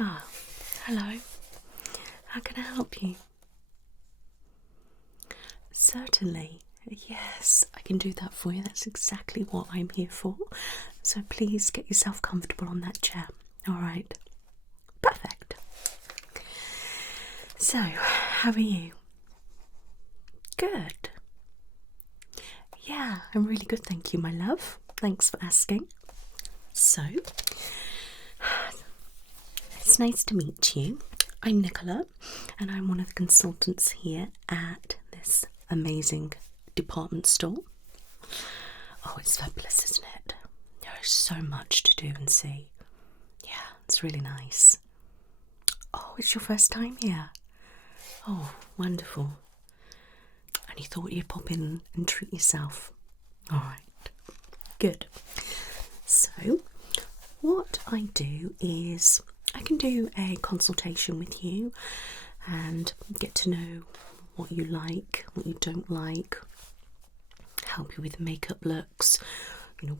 Ah, hello. How can I help you? Certainly. Yes, I can do that for you. That's exactly what I'm here for. So please get yourself comfortable on that chair. All right. Perfect. So, how are you? Good. Yeah, I'm really good, thank you, my love. Thanks for asking. So, it's nice to meet you. I'm Nicola, and I'm one of the consultants here at this amazing department store. Oh, it's fabulous, isn't it? There is so much to do and see. Yeah, it's really nice. Oh, it's your first time here? Oh, wonderful. And you thought you'd pop in and treat yourself? Alright, good. So, what I do is I can do a consultation with you and get to know what you like, what you don't like, help you with makeup looks,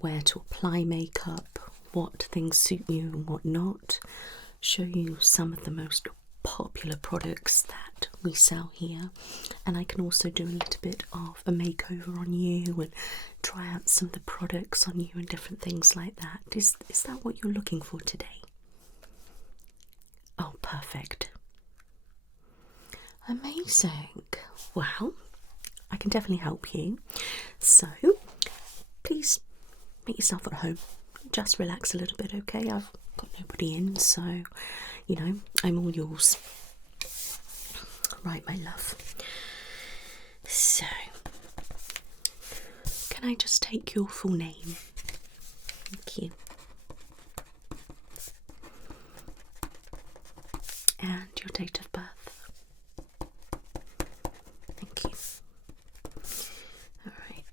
where to apply makeup, what things suit you and what not, show you some of the most popular products that we sell here, and I can also do a little bit of a makeover on you and try out some of the products on you and different things like that. Is that what you're looking for today? Oh, perfect. Amazing. Well, I can definitely help you. So, please make yourself at home. Just relax a little bit, okay? I've got nobody in, so, I'm all yours. Right, my love. So, can I just take your full name? Thank you. And your date of birth. Thank you. Alright.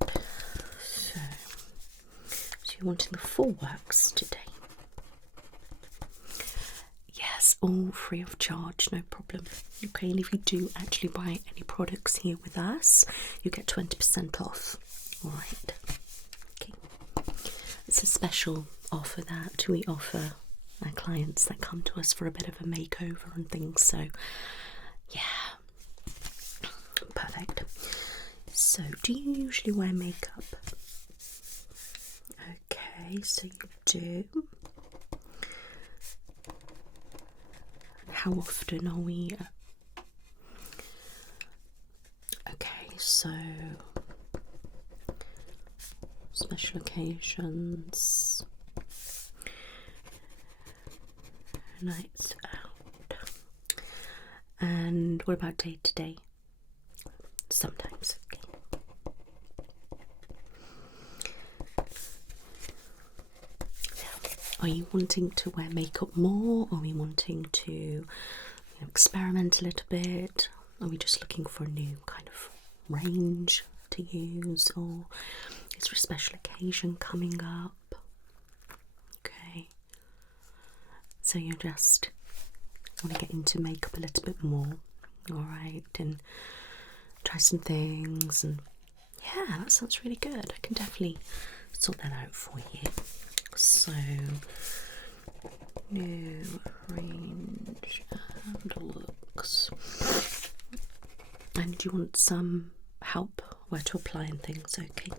So you're wanting the full works today? Yes, all free of charge, no problem. Okay, and if you do actually buy any products here with us, you get 20% off. Alright. Okay. It's a special offer that we offer our clients that come to us for a bit of a makeover and things, so yeah. Perfect. So, do you usually wear makeup? Okay, so you do. How often are we? Okay, so special occasions, nights out, and what about day to day? Sometimes. Okay. Are you wanting to wear makeup more? Are we wanting to experiment a little bit? Are we just looking for a new kind of range to use, or is there a special occasion coming up? Okay, so you just want to get into makeup a little bit more, alright, and try some things, and yeah, that sounds really good. I can definitely sort that out for you. So, new range and looks. And do you want some help where to apply and things? Okay.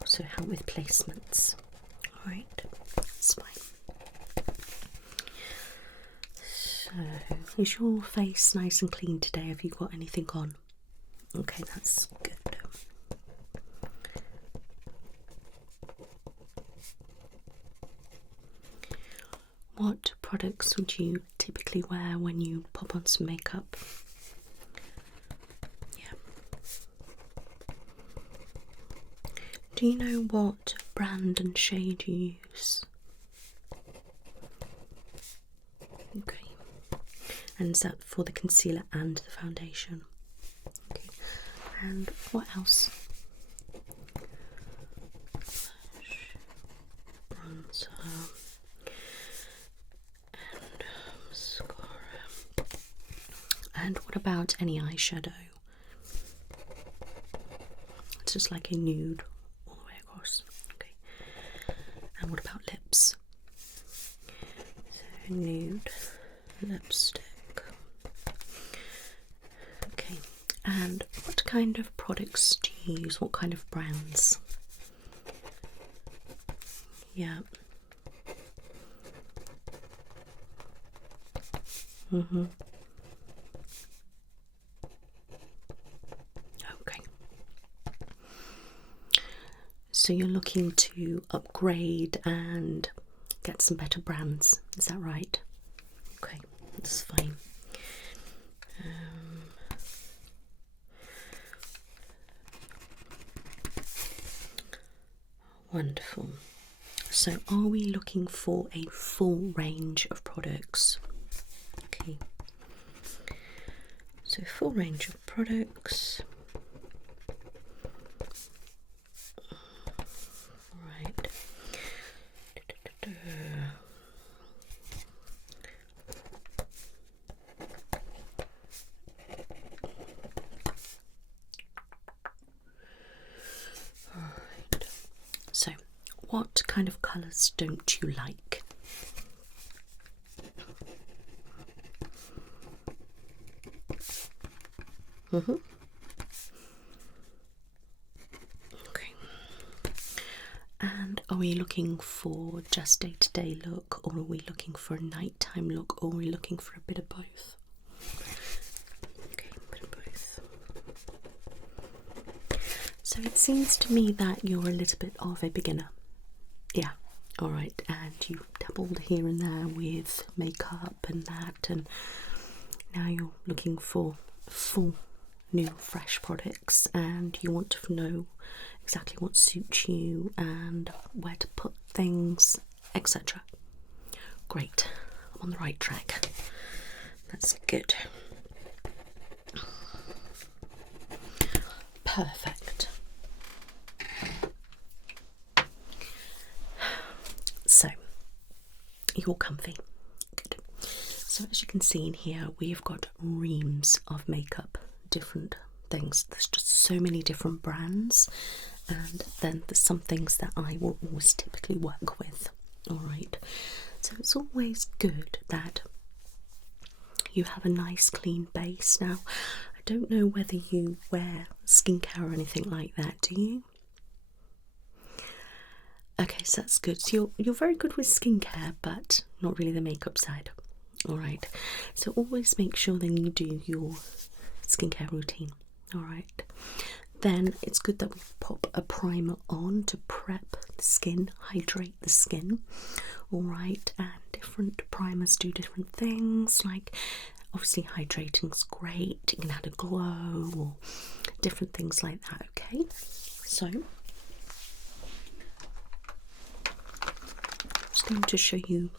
Also help with placements. Alright, that's fine. So, is your face nice and clean today? Have you got anything on? Okay, that's good. What products would you typically wear when you pop on some makeup? Yeah. Do you know what brand and shade you use? Okay. And is that for the concealer and the foundation? Okay. And what else? Bronzer. And mascara. What about any eyeshadow? It's just like a nude all the way across. Okay. And what about lips? So nude lipstick. Okay. And what kind of products do you use? What kind of brands? Yeah. Okay. So you're looking to upgrade and get some better brands, is that right? Okay, that's fine. Wonderful. So are we looking for a full range of products? Okay. So full range of products. Right. Alright. So what kind of colours don't you like? Okay. And are we looking for just day-to-day look, or are we looking for a nighttime look, or are we looking for a bit of both? Okay, a bit of both. So it seems to me that you're a little bit of a beginner. Yeah, alright, and you dabbled here and there with makeup and that, and now you're looking for full new fresh products, and you want to know exactly what suits you and where to put things, etc. Great, I'm on the right track. That's good. Perfect. So you're comfy. Good. So as you can see in here, we've got reams of makeup, different things. There's just so many different brands, and then there's some things that I will always typically work with. Alright, so it's always good that you have a nice clean base. Now, I don't know whether you wear skincare or anything like that, do you? Okay, so that's good. So you're very good with skincare, but not really the makeup side. Alright, so always make sure then you do your skincare routine. Alright, then it's good that we pop a primer on to prep the skin, hydrate the skin. Alright, and different primers do different things, like obviously hydrating's great, you can add a glow or different things like that. Okay, so I'm just going to show you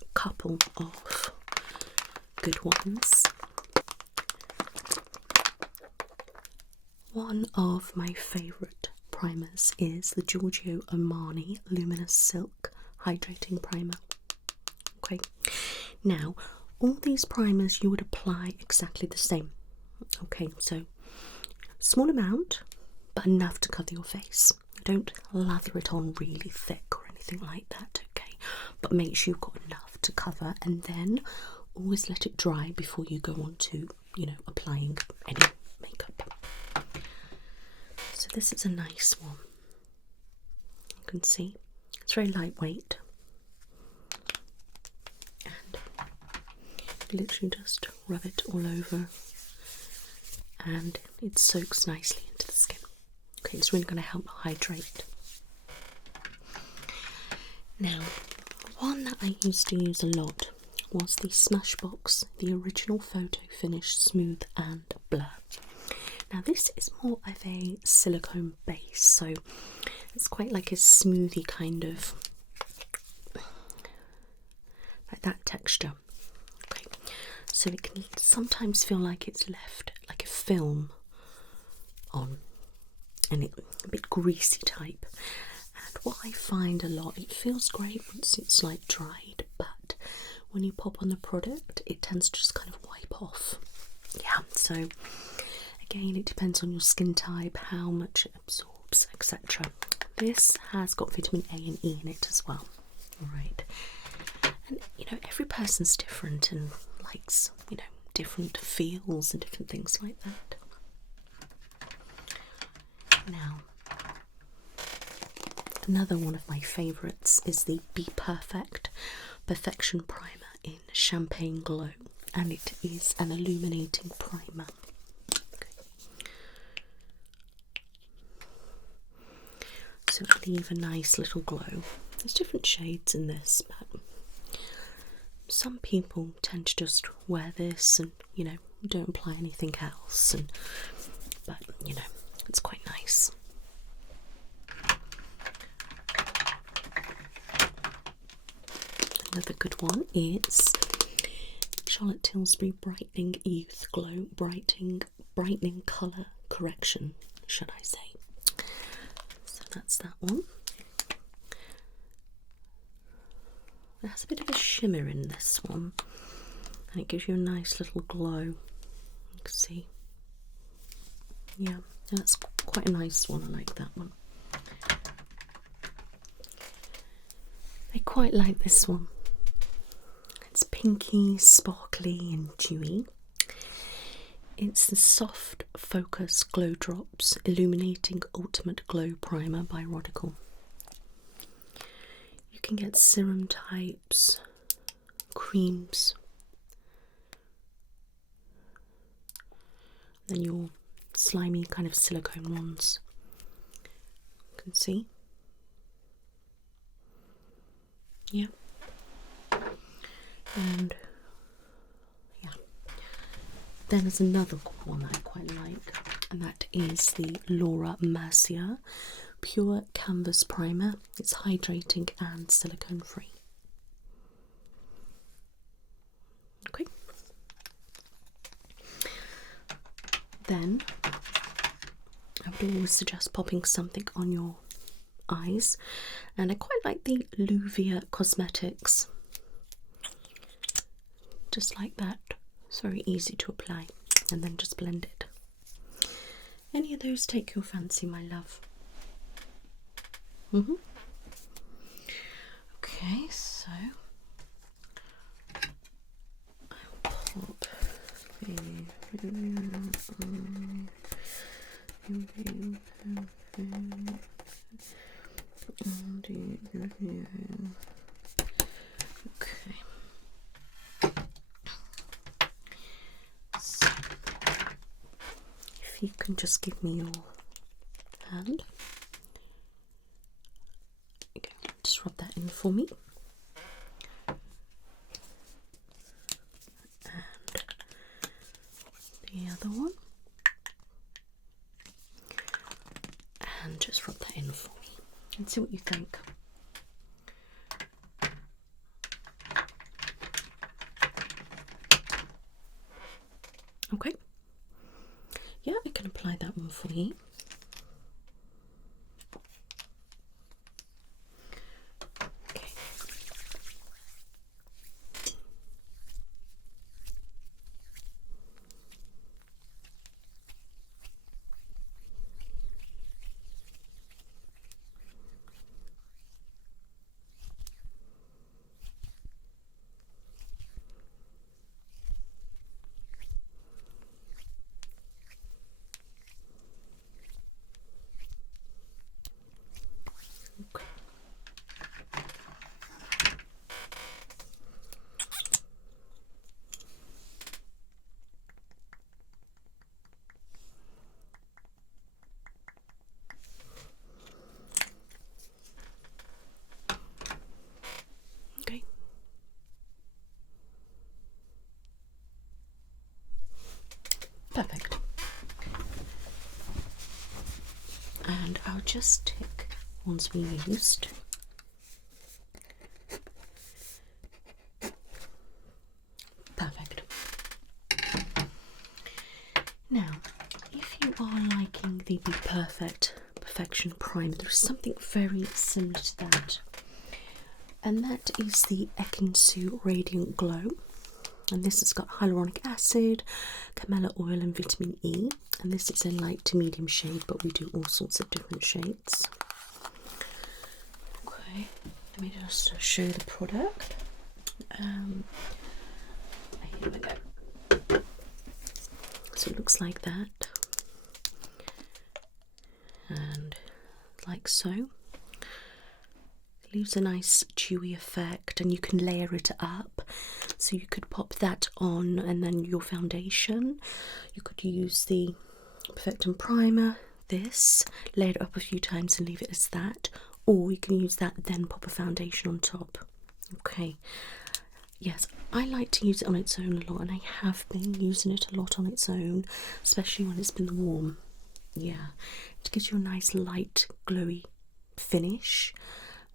a couple of good ones. One of my favourite primers is the Giorgio Armani Luminous Silk Hydrating Primer. Okay, now all these primers you would apply exactly the same. Okay, so small amount, but enough to cover your face. Don't lather it on really thick or anything like that, okay? But make sure you've got enough to cover, and then always let it dry before you go on to, applying any makeup. So this is a nice one. You can see it's very lightweight, and you literally just rub it all over, and it soaks nicely into the skin. Okay, it's really going to help hydrate. Now, one that I used to use a lot was the Smashbox, the Original Photo Finish Smooth and Blur. Now this is more of a silicone base, so it's quite like a smoothie kind of, like that texture. Okay, so it can sometimes feel like it's left like a film on, and it's a bit greasy type. And what I find a lot, it feels great once it's like dried, but when you pop on the product, it tends to just kind of wipe off. Yeah, so again, it depends on your skin type, how much it absorbs, etc. This has got vitamin A and E in it as well. Alright. And you know, every person's different and likes, you know, different feels and different things like that. Now, another one of my favourites is the Be Perfection Primer in Champagne Glow, and it is an illuminating primer. Okay. So it'll leave a nice little glow. There's different shades in this, but some people tend to just wear this and, you know, don't apply anything else, but you know, it's quite nice. Another good one is Charlotte Tilbury Brightening Youth Glow Brightening Colour Correction, should I say. So that's that one. It has a bit of a shimmer in this one, and it gives you a nice little glow. You can see. Yeah, that's quite a nice one. I like that one. I quite like this one. It's pinky, sparkly and dewy. It's the Soft Focus Glow Drops Illuminating Ultimate Glow Primer by Rodical. You can get serum types, creams, then your slimy kind of silicone ones. You can see. Yeah. And yeah. Then there's another one that I quite like, and that is the Laura Mercier Pure Canvas Primer. It's hydrating and silicone free. Okay. Then I would always suggest popping something on your eyes, and I quite like the Luvia Cosmetics. Just like that. It's very easy to apply, and then just blend it. Any of those take your fancy, my love? Okay, so I'll pop okay. So, if you can just give me your hand. Okay, just rub that in for me. And the other one. And just rub that in for me and see what you think. Okay. Yeah, I can apply that one for you. Okay. Okay. Perfect. And I'll just tick ones we used. Perfect. Now, if you are liking the Be Perfection Primer, there's something very similar to that, and that is the Ekinsu Radiant Glow. and this has got hyaluronic acid, camellia oil and vitamin E, and this is in light to medium shade, but we do all sorts of different shades. Okay, let me just show you the product. Here we go. So it looks like that, and like so. Leaves a nice dewy effect, and you can layer it up, so you could pop that on and then your foundation. You could use the Perfectum primer, this, layer it up a few times and leave it as that, or you can use that then pop a foundation on top. Okay, yes, I like to use it on its own a lot, and I have been using it a lot on its own, especially when it's been warm. Yeah, it gives you a nice light glowy finish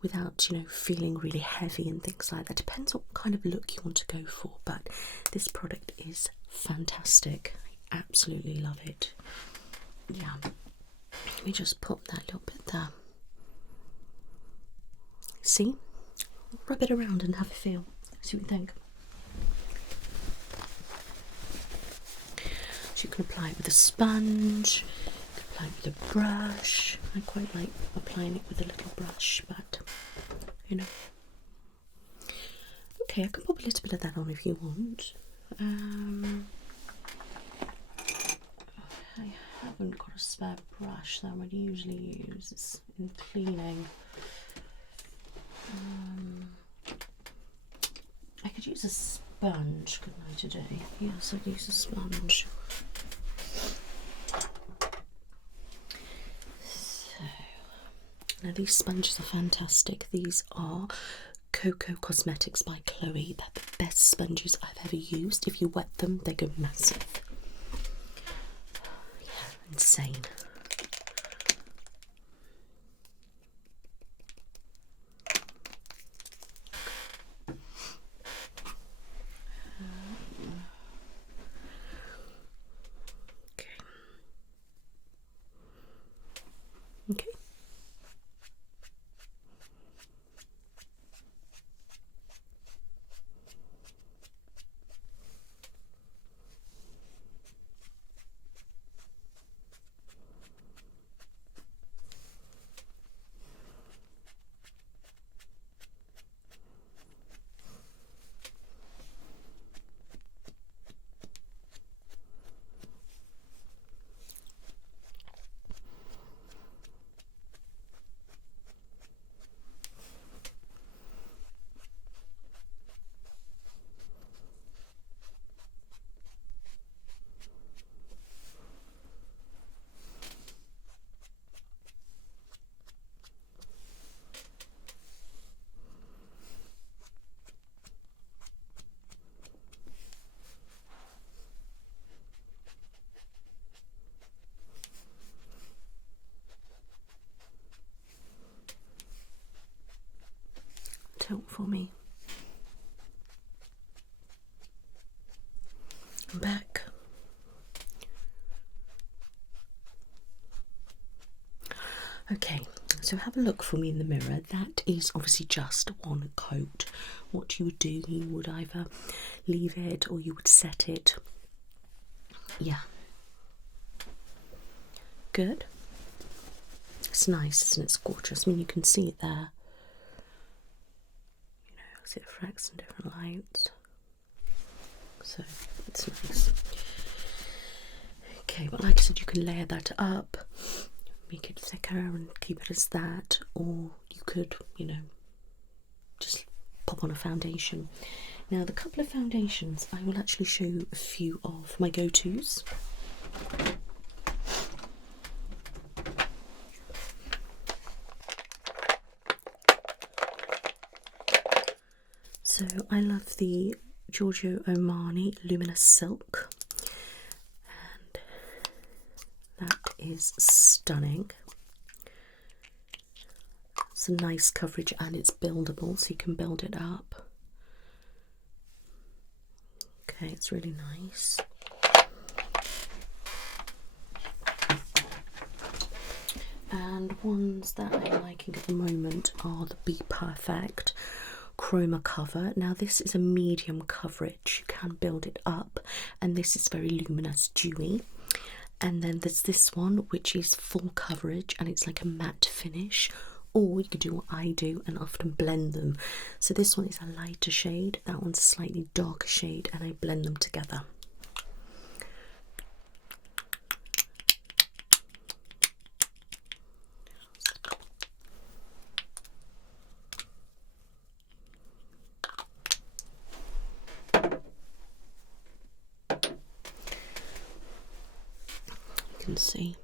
without, you know, feeling really heavy and things like that. Depends what kind of look you want to go for, but this product is fantastic. I absolutely love it. Yeah, let me just pop that little bit there. See, rub it around and have a feel, see what you think. So you can apply it with a sponge, you can apply it with a brush. I quite like applying it with a little brush, but you know. Okay, I can pop a little bit of that on if you want. I haven't got a spare brush that I would usually use. It's in cleaning. I could use a sponge, couldn't I, today? Yes, I'd use a sponge. So, now these sponges are fantastic. These are Cocoa Cosmetics by Chloe. They're the best sponges I've ever used. If you wet them, they go massive. Yeah, insane. Okay. Tilt for me. I'm back. Okay, so have a look for me in the mirror. That is obviously just one coat. What you would do, you would either leave it or you would set it. Yeah. Good. It's nice, isn't it? It's gorgeous. I mean, you can see it there. You know, as it refracts in different lights. So, it's nice. Okay, but like I said, you can layer that up, make it thicker and keep it as that, or you could, you know, just pop on a foundation. Now, the couple of foundations, I will actually show you a few of my go-tos. So I love the Giorgio Armani Luminous Silk, and that is stunning. It's a nice coverage and it's buildable, so you can build it up. Okay, it's really nice. And ones that I'm liking at the moment are the Be Perfect Chroma Cover. Now this is a medium coverage, you can build it up, and this is very luminous, dewy. And then there's this one which is full coverage and it's like a matte finish, or you could do what I do and often blend them. So this one is a lighter shade, that one's a slightly darker shade, and I blend them together. You can see,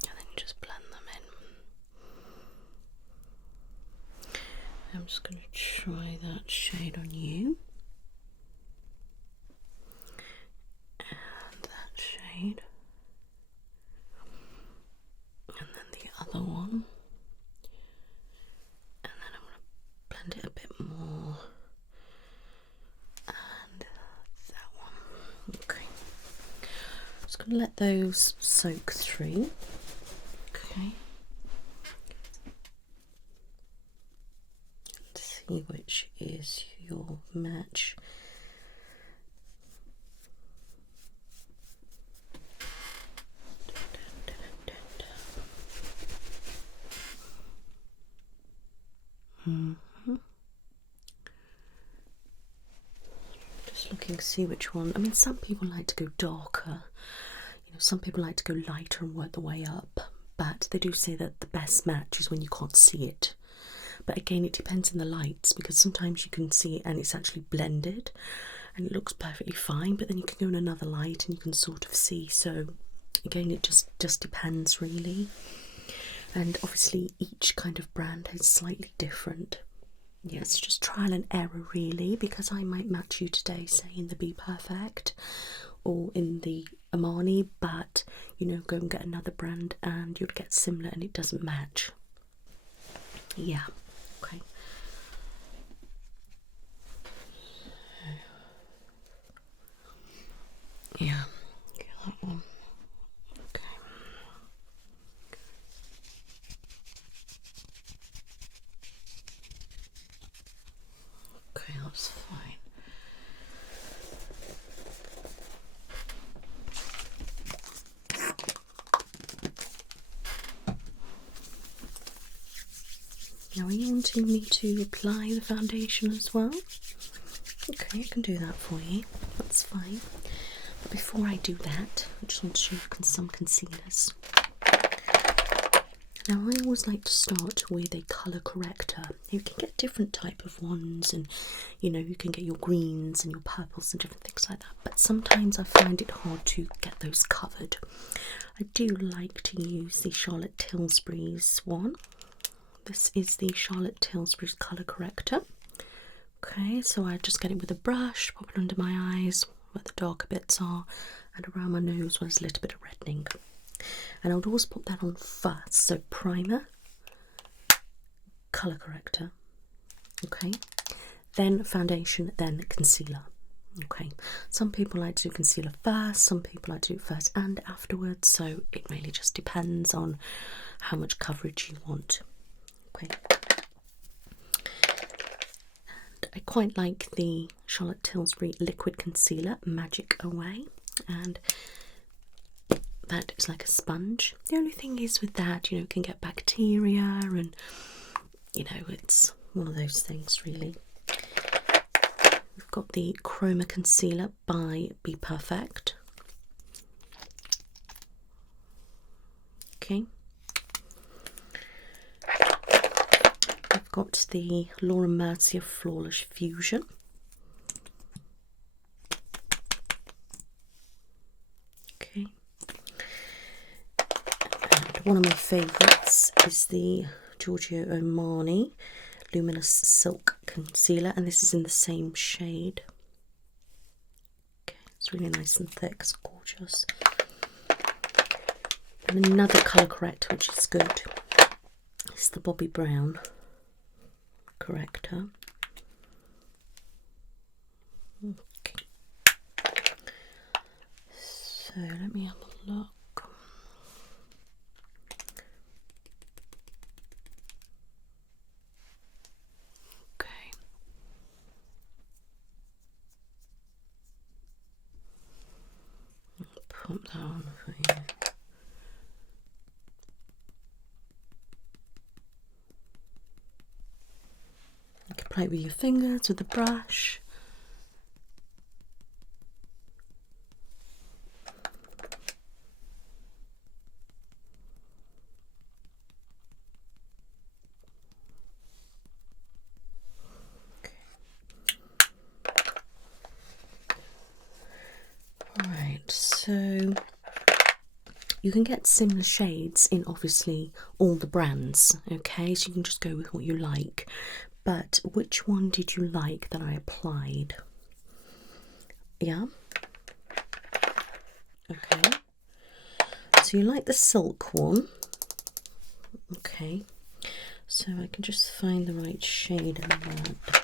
and then you just blend them in. I'm just going to try that shade on you, and that shade, and then the other one, and then I'm going to blend it a bit more, and that one. Okay. Just going to let those soak through. Okay. Let's see which is your match. Just looking to see which one. I mean, some people like to go darker. You know, some people like to go lighter and work the way up. But they do say that the best match is when you can't see it. But again, it depends on the lights, because sometimes you can see it and it's actually blended and it looks perfectly fine, but then you can go in another light and you can sort of see. So again, it just depends really. And obviously each kind of brand is slightly different. Yeah, it's just trial and error really, because I might match you today, say in the Be Perfect or in the Armani, but you know, go and get another brand and you'd get similar and it doesn't match. Yeah, okay. Yeah, get that one. Okay. Okay, that's fine. Now, are you wanting me to apply the foundation as well? Okay, I can do that for you. That's fine. But before I do that, I just want to show you some concealers. Now, I always like to start with a colour corrector. You can get different type of ones, and you know, you can get your greens and your purples and different things like that, but sometimes I find it hard to get those covered. I do like to use the Charlotte Tilbury's one. This is the Charlotte Tilbury's colour corrector. Okay, so I just get it with a brush, pop it under my eyes where the darker bits are, and around my nose where there's a little bit of reddening. And I would always put that on first. So primer, colour corrector, okay, then foundation, then concealer. Okay, some people like to do concealer first, some people like to do it first and afterwards, so it really just depends on how much coverage you want. Okay, and I quite like the Charlotte Tilbury liquid concealer, Magic Away, and that is like a sponge. The only thing is with that, you know, it can get bacteria, and you know, it's one of those things really. We've got the Chroma Concealer by Be Perfect. Okay. I've got the Laura Mercier Flawless Fusion. Okay. And one of my favourites is the Giorgio Armani Luminous Silk Concealer, and this is in the same shade. Okay, it's really nice and thick, it's gorgeous. And another colour corrector which is good is the Bobbi Brown corrector. Okay. So let me have a look. down for you. You can play with your fingers with the brush. Right, so you can get similar shades in obviously all the brands, okay? So you can just go with what you like. But which one did you like that I applied? Yeah? Okay. So you like the silk one. Okay. So I can just find the right shade in that.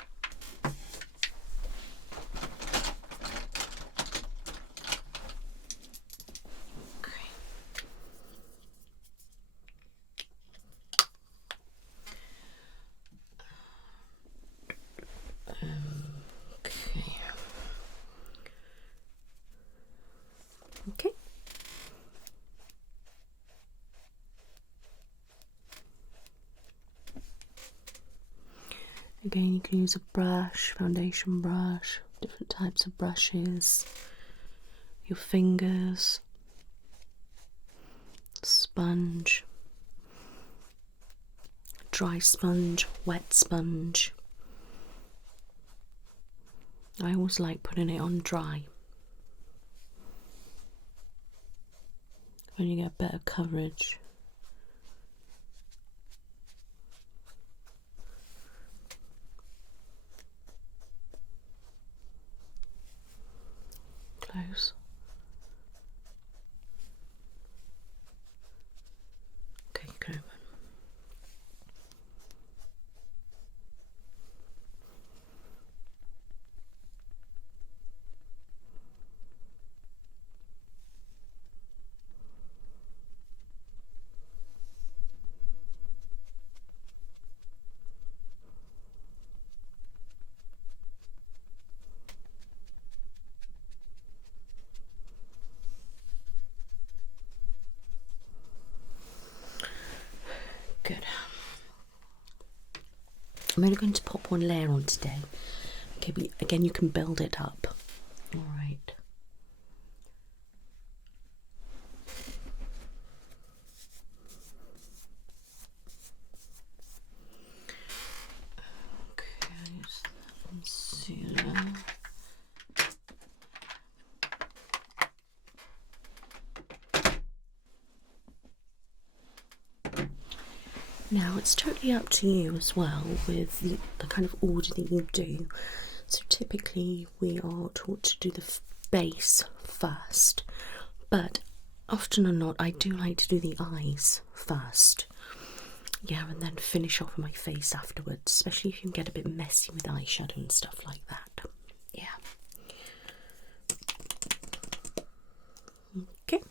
Okay. Again, you can use a brush, foundation brush, different types of brushes, your fingers, sponge, dry sponge, wet sponge. I always like putting it on dry. When you get better coverage. Close. Okay, go. Good. I'm only going to pop one layer on today. Okay, but again, you can build it up. All right. Okay, use that concealer. Now it's totally up to you as well with the kind of order that you do. So typically we are taught to do the base first, but often or not I do like to do the eyes first. Yeah, and then finish off my face afterwards, especially if you can get a bit messy with eyeshadow and stuff like that. Yeah. Okay.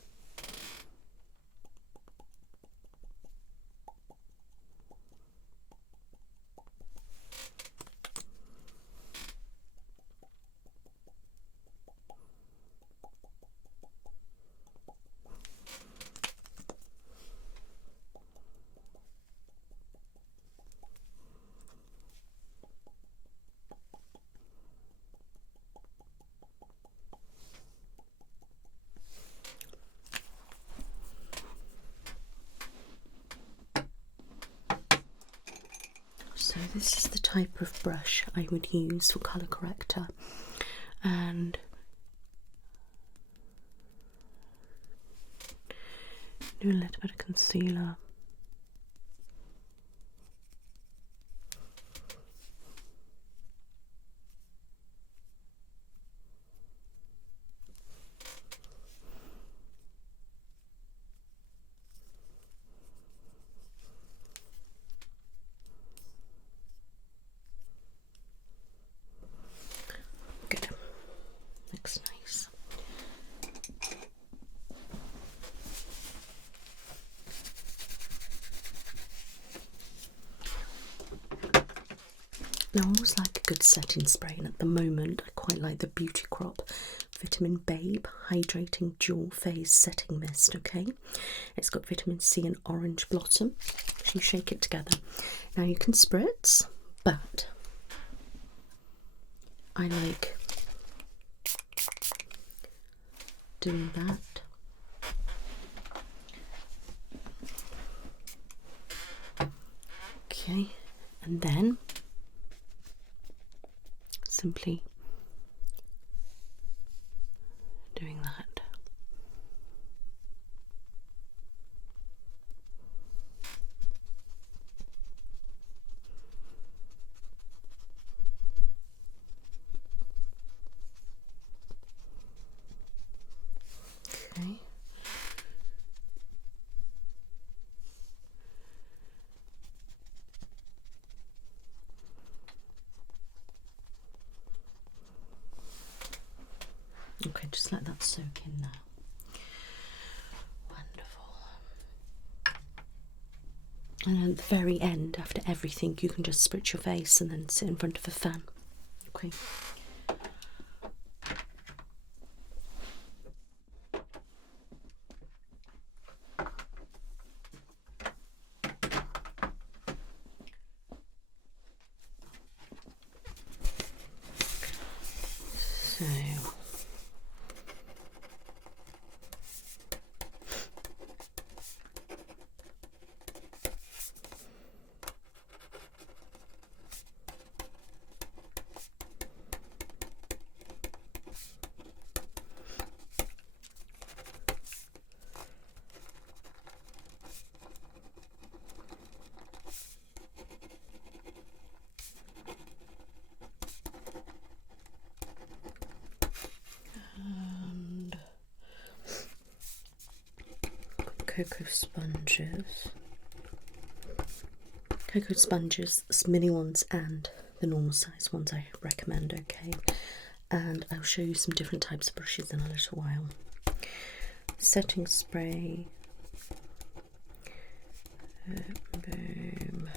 So this is the type of brush I would use for colour corrector, and do a little bit of concealer. Good. Looks nice. Now I always like a good setting spray, and at the moment I quite like the Beauty Crop Vitamin Babe Hydrating Dual Phase Setting Mist, okay? It's got vitamin C and orange blossom. So you shake it together. Now you can spritz, but I like doing that. Okay, and then simply doing that. Okay. Okay, just let that soak in now. Wonderful. And then at the very end, after everything, you can just spritz your face and then sit in front of a fan. Okay. So cocoa sponges, mini ones and the normal size ones I recommend, okay? And I'll show you some different types of brushes in a little while. Setting spray, boom.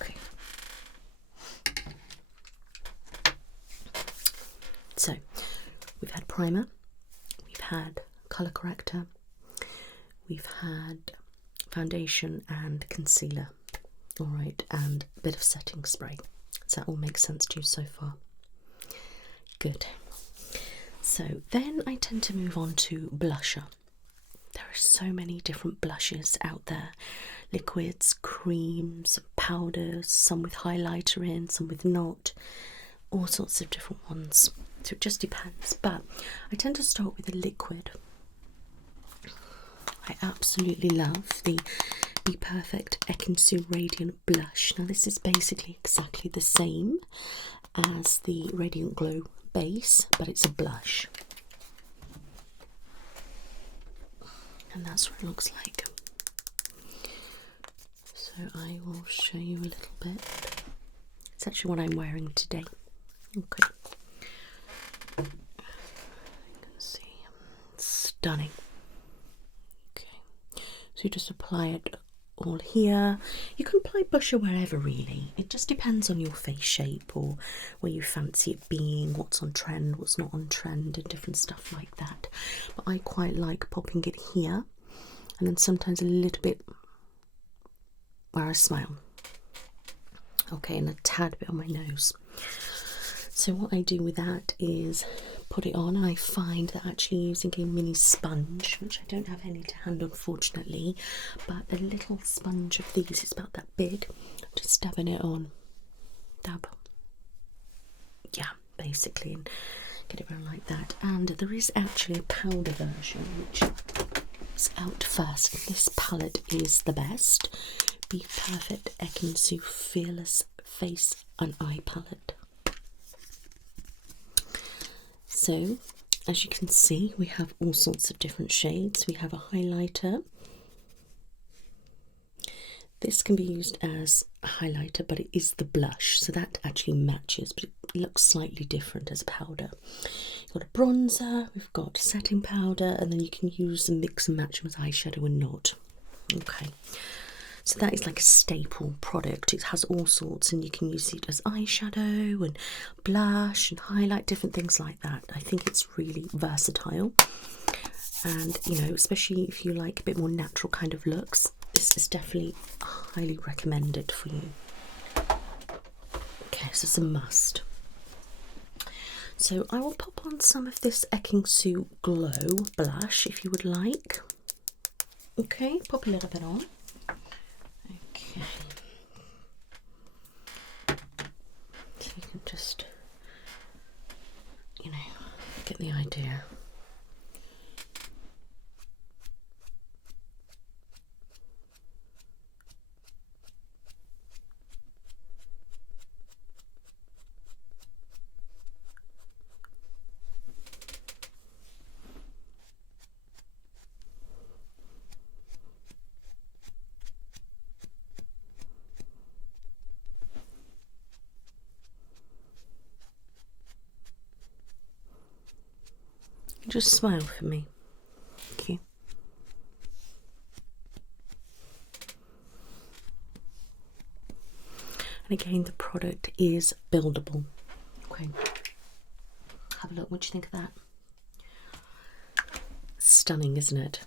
Okay. So we've had primer, we've had colour corrector, we've had foundation and concealer, all right, and a bit of setting spray. Does that all make sense to you so far? Good. So then I tend to move on to blusher. There are so many different blushes out there. Liquids, creams, powders, some with highlighter in, some with not, all sorts of different ones. So it just depends, but I tend to start with a liquid. I absolutely love the Be Perfect Ekinsu Radiant Blush. Now this is basically exactly the same as the Radiant Glow base, but it's a blush. And that's what it looks like. So I will show you a little bit. It's actually what I'm wearing today. Okay. You can see, stunning. So you just apply it all here. You can apply blusher wherever really. It just depends on your face shape or where you fancy it being, what's on trend, what's not on trend, and different stuff like that. But I quite like popping it here and then sometimes a little bit where I smile. Okay, and a tad bit on my nose. So what I do with that is put it on, and I find that actually using a mini sponge, which I don't have any to hand unfortunately, but a little sponge of these, it's about that big, just dabbing it on, dab, yeah, basically, and get it around like that. And there is actually a powder version which is out first. This palette is the best. Be Perfect Ekinsu Fearless Face and Eye Palette. So, as you can see, we have all sorts of different shades. We have a highlighter. This can be used as a highlighter, but it is the blush, so that actually matches, but it looks slightly different as powder. We've got a bronzer, we've got setting powder, and then you can use and mix and match them as eyeshadow and not. Okay, So that is like a staple product. It has all sorts, and you can use it as eyeshadow and blush and highlight, different things like that. I think it's really versatile, and you know, especially if you like a bit more natural kind of looks, this is definitely highly recommended for you. Okay, so it's a must. So I will pop on some of this Ekin-Su Glow blush if you would like. Okay, pop a little bit on. Okay. So you can just, you know, get the idea. Just smile for me. Thank you. And again, the product is buildable. Okay. Have a look. What do you think of that? Stunning, isn't it?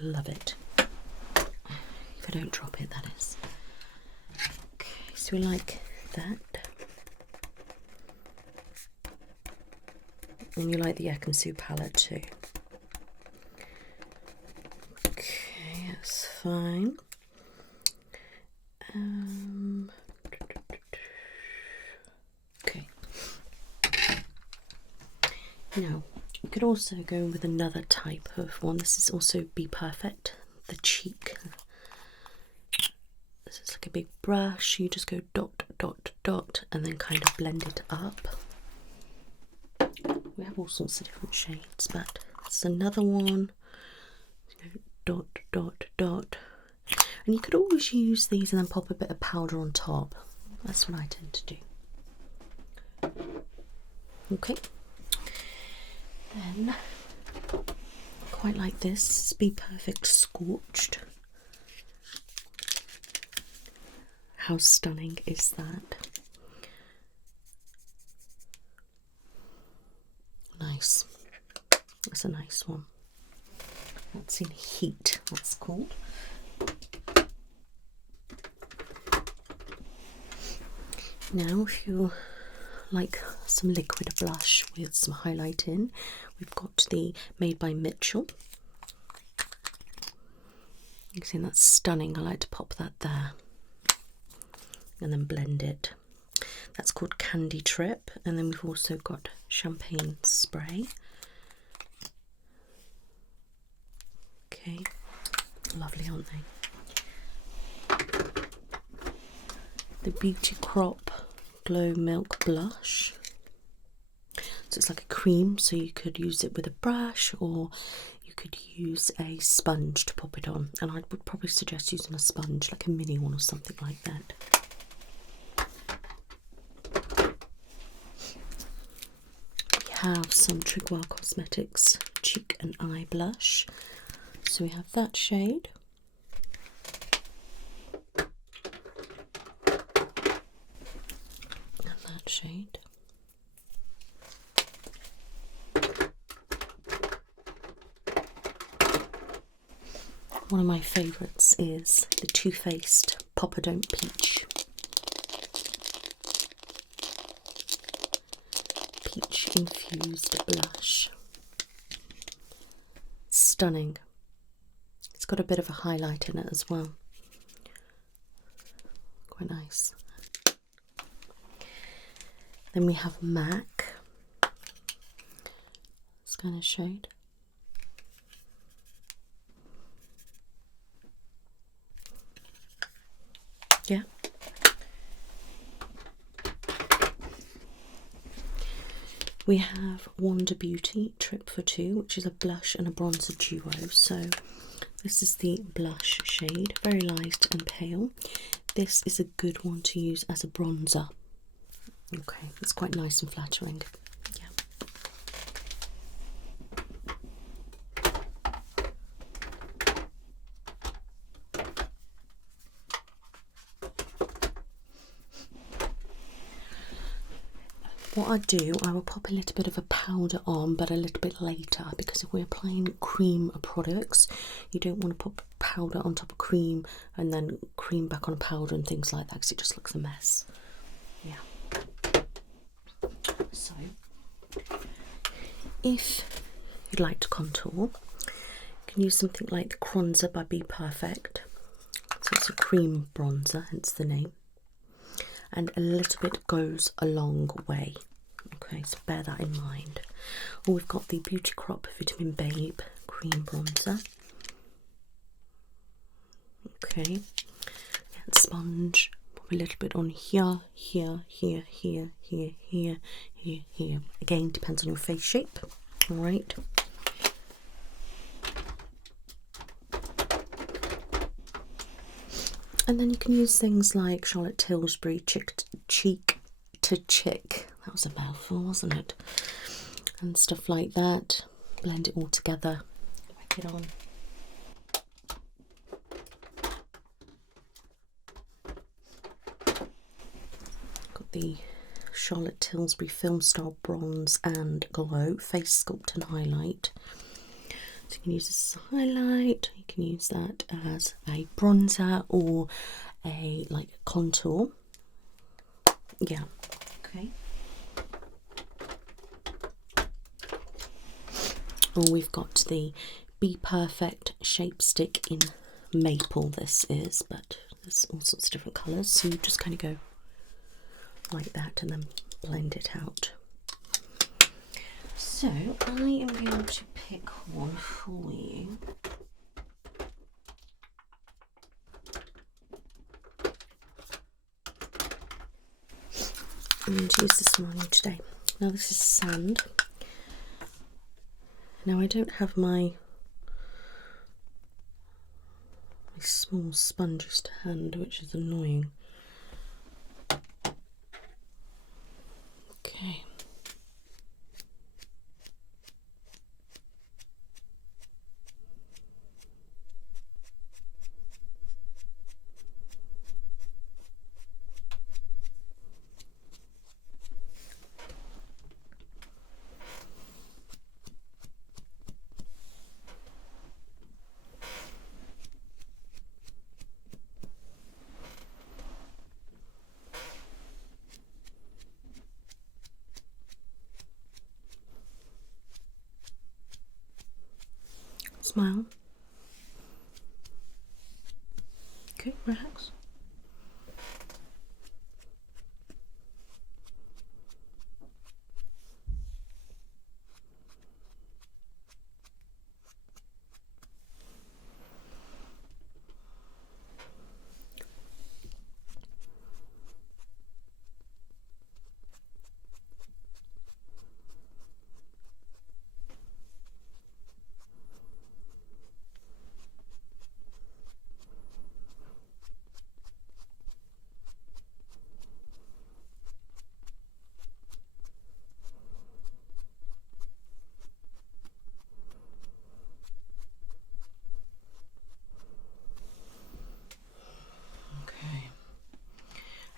Love it. If I don't drop it, that is. Okay, so we like that. And you like the Ekin-Su palette too. Okay, that's fine. Okay. Now, you could also go with another type of one. This is also Be Perfect, the cheek. This is like a big brush. You just go dot, dot, dot, and then kind of blend it up. We have all sorts of different shades, but it's another one. Dot, dot, dot. And you could always use these and then pop a bit of powder on top. That's what I tend to do. Okay. Then, quite like this, Be Perfect Scorched. How stunning is that? Nice. That's a nice one. That's in Heat, that's called. Now, if you like some liquid blush with some highlight in, we've got the Made by Mitchell. You can see that's stunning. I like to pop that there and then blend it. That's called Candy Trip. And then we've also got Champagne Spray. Okay, lovely, aren't they? The Beauty Crop Glow Milk Blush. So it's like a cream, so you could use it with a brush or you could use a sponge to pop it on. And I would probably suggest using a sponge, like a mini one or something like that. We have some Trigwa Cosmetics Cheek and Eye Blush. So we have that shade. And that shade. One of my favourites is the Too Faced Papa Don't Peach. Peach infused blush. Stunning. It's got a bit of a highlight in it as well. Quite nice. Then we have MAC. This kind of shade. Yeah. We have Wonder Beauty Trip for Two, which is a blush and a bronzer duo. So this is the blush shade, very light and pale. This is a good one to use as a bronzer. Okay, it's quite nice and flattering. Yeah. what I do, I will pop a little bit of a powder on, but a little bit later, because if we're applying cream products, you don't want to put powder on top of cream and then cream back on powder and things like that, because it just looks a mess. Yeah. So, if you'd like to contour, you can use something like the Bronzer by Be Perfect. So it's a cream bronzer, hence the name. And a little bit goes a long way. Okay, so bear that in mind. Or we've got the Beauty Crop Vitamin Babe cream bronzer. Okay, and sponge. Put a little bit on here, here, here, here, here, here, here, here. Again, depends on your face shape. All right. And then you can use things like Charlotte Tilbury cheek to chick. That was a mouthful, wasn't it? And stuff like that. Blend it all together. Whack it on. Got the Charlotte Tilbury Film Star Bronze and Glow Face Sculpt and Highlight. So you can use this as a highlight, you can use that as a bronzer or a like contour. Yeah, okay. Or we've got the Be Perfect Shape Stick in Maple, this is, but there's all sorts of different colours, so you just kind of go like that and then blend it out. So I am going to pick one for you. I'm going to use this one on you today. Now this is sand. Now I don't have my small sponges to hand, which is annoying. Okay. Smile. Okay, relax.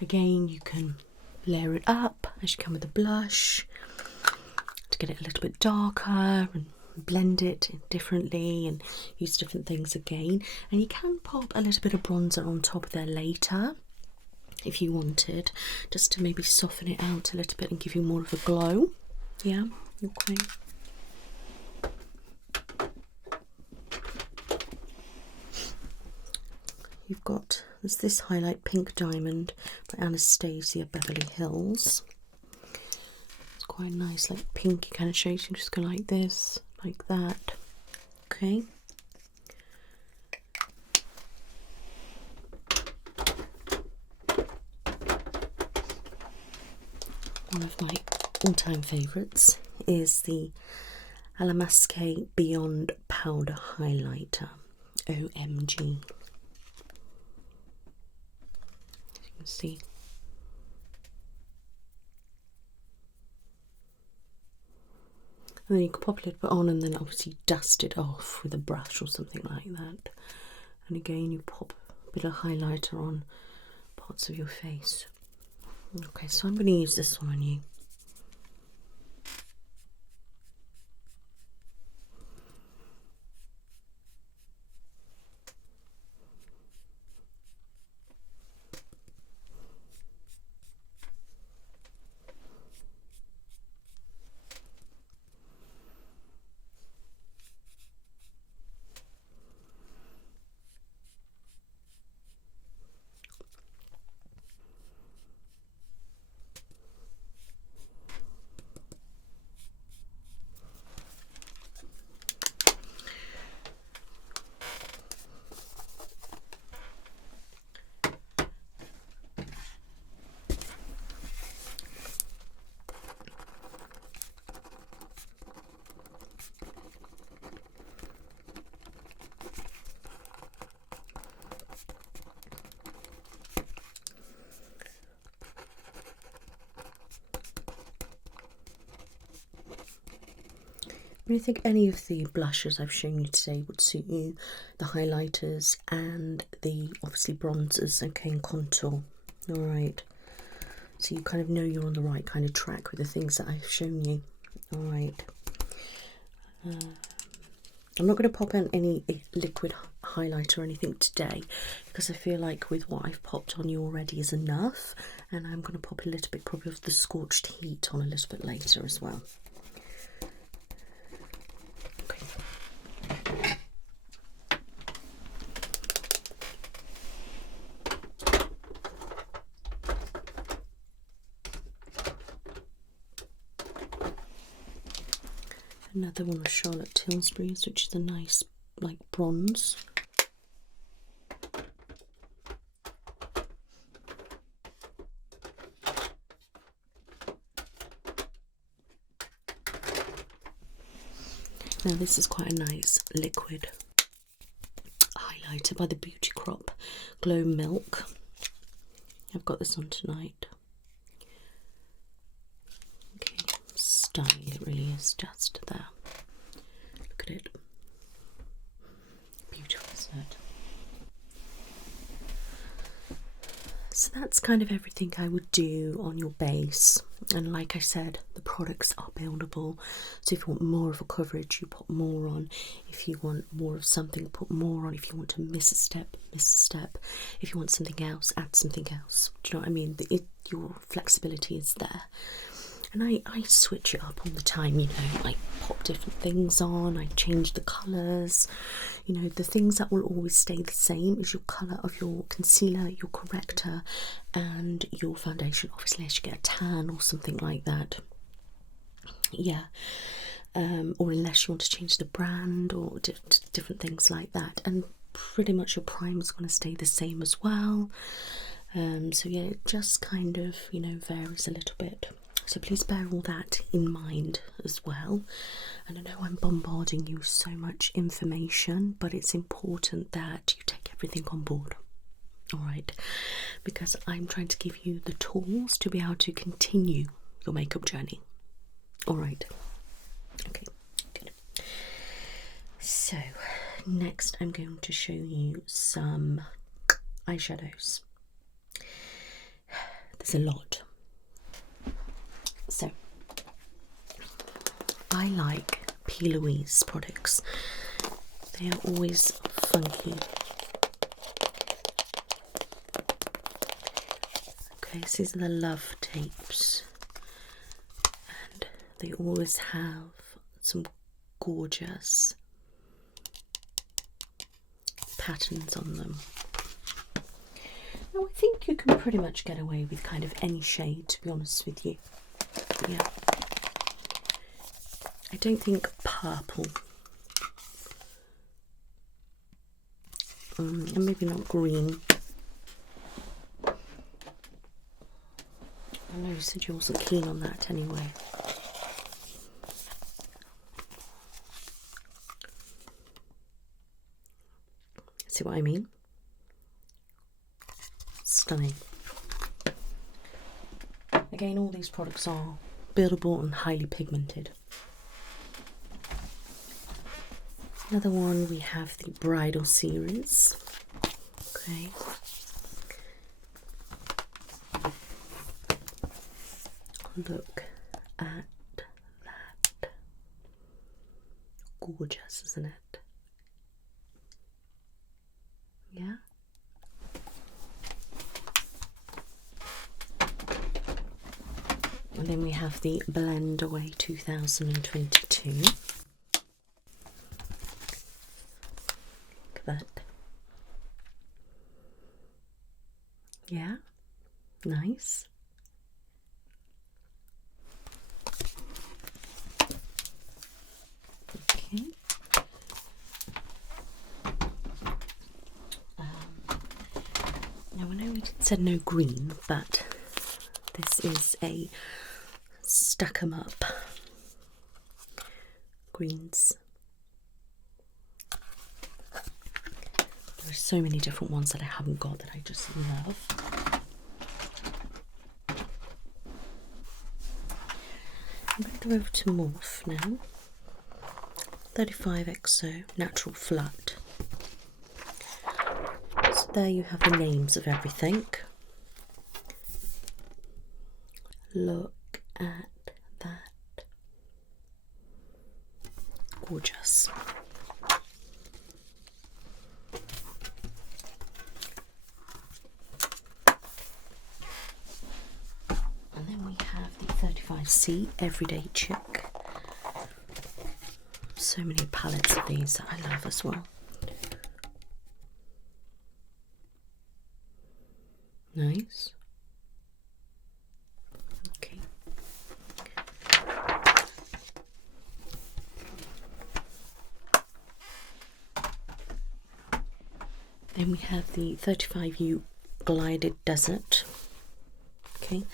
Again, you can layer it up as you can with the blush to get it a little bit darker and blend it differently and use different things again. And you can pop a little bit of bronzer on top there later if you wanted, just to maybe soften it out a little bit and give you more of a glow. Yeah, okay. There's this highlight, Pink Diamond by Anastasia Beverly Hills. It's quite nice, like pinky kind of shade. You can just go like this, like that. Okay. One of my all-time favourites is the Alamasque Beyond Powder Highlighter. OMG. See, and then you can pop a little bit on and then obviously dust it off with a brush or something like that. And again, you pop a bit of highlighter on parts of your face. Okay, so I'm going to use this one on you. don't think any of the blushes I've shown you today would suit you. The highlighters and the obviously bronzers, okay, and contour. Alright. So you kind of know you're on the right kind of track with the things that I've shown you. Alright. I'm not going to pop in any liquid highlighter or anything today because I feel like with what I've popped on you already is enough, and I'm going to pop a little bit probably of the Scorched Heat on a little bit later as well. Okay. Another one of Charlotte Tilbury's, which is a nice like bronze. Now this is quite a nice liquid highlighter by the Beauty Crop Glow Milk. I've got this on tonight. Okay, stunning, it really is, just there. Look at it. Beautiful, isn't it? So that's kind of everything I would do on your base, and like I said, the products are buildable, so if you want more of a coverage you put more on, if you want more of something put more on, if you want to miss a step, if you want something else, add something else. Do you know what I mean? Your flexibility is there. And I switch it up all the time, you know, I pop different things on, I change the colours. You know, the things that will always stay the same is your colour of your concealer, your corrector and your foundation, obviously as you get a tan or something like that. Yeah, or unless you want to change the brand or different things like that. And pretty much your primer is going to stay the same as well. So yeah, it just kind of, you know, varies a little bit. So please bear all that in mind as well. And I know I'm bombarding you with so much information, but it's important that you take everything on board. Alright, because I'm trying to give you the tools to be able to continue your makeup journey. Alright, okay, good. So next I'm going to show you some eyeshadows. There's a lot. So, I like P. Louise products. They are always funky. Okay, so these are the Love tapes. And they always have some gorgeous patterns on them. Now, I think you can pretty much get away with kind of any shade, to be honest with you. Yeah, I don't think purple, and maybe not green. I know you said you wasn't keen on that anyway. See what I mean? Stunning. Again, all these products are buildable and highly pigmented. Another one, we have the Bridal series. Okay. Look at that. Gorgeous, isn't it? Yeah. And then we have the Blend Away 2022. Look at that. Yeah, nice. Okay. Now I know we said no green, but this is a Stuck 'em Up greens. There are so many different ones that I haven't got that I just love. I'm going to go over to Morph now. 35 XO Natural Flat. So there you have the names of everything. Look at that. Gorgeous. And then we have the 35C Everyday Chick. So many palettes of these that I love as well. Nice. Okay. Then we have the 35U Glided Desert. Okay.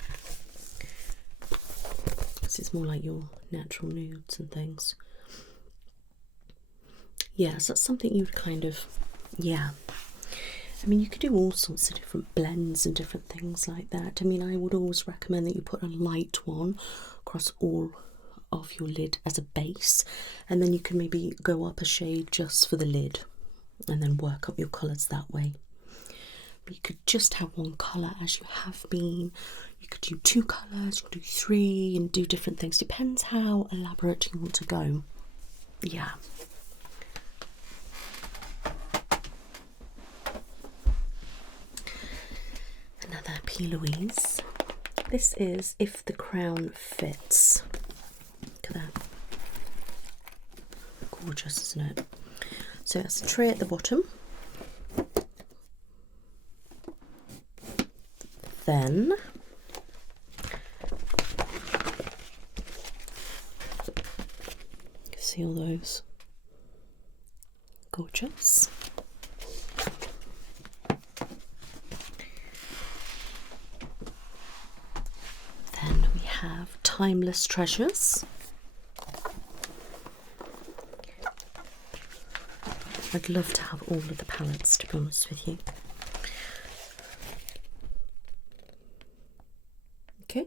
This is more like your natural nudes and things. Yeah, so that's something you would kind of, yeah. I mean, you could do all sorts of different blends and different things like that. I mean, I would always recommend that you put a light one across all of your lid as a base, and then you can maybe go up a shade just for the lid and then work up your colours that way. But you could just have one colour as you have been. You could do 2 colours, you could do 3 and do different things. Depends how elaborate you want to go. Yeah. Another P. Louise. This is If the Crown Fits. Look at that. Gorgeous, isn't it? So that's a tray at the bottom. Then see all those. Gorgeous. Then we have Timeless Treasures. I'd love to have all of the palettes, to be honest with you. Okay.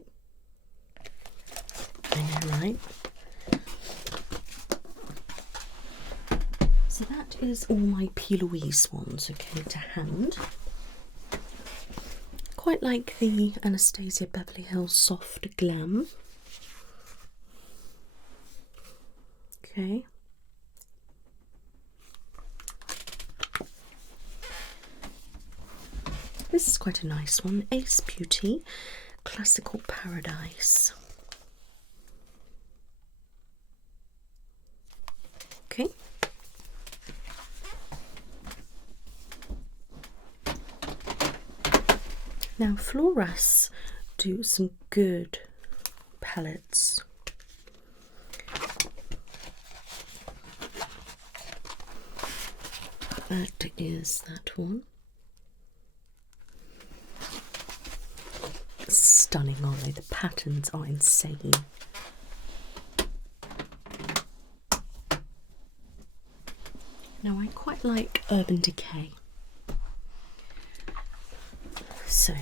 I know, right? So that is all my P. Louise ones, okay, to hand. Quite like the Anastasia Beverly Hills Soft Glam. Okay. This is quite a nice one. Ace Beauty Classical Paradise. Okay. Now Floras do some good palettes. That is that one. Stunning, aren't they? The patterns are insane. Now I quite like Urban Decay. So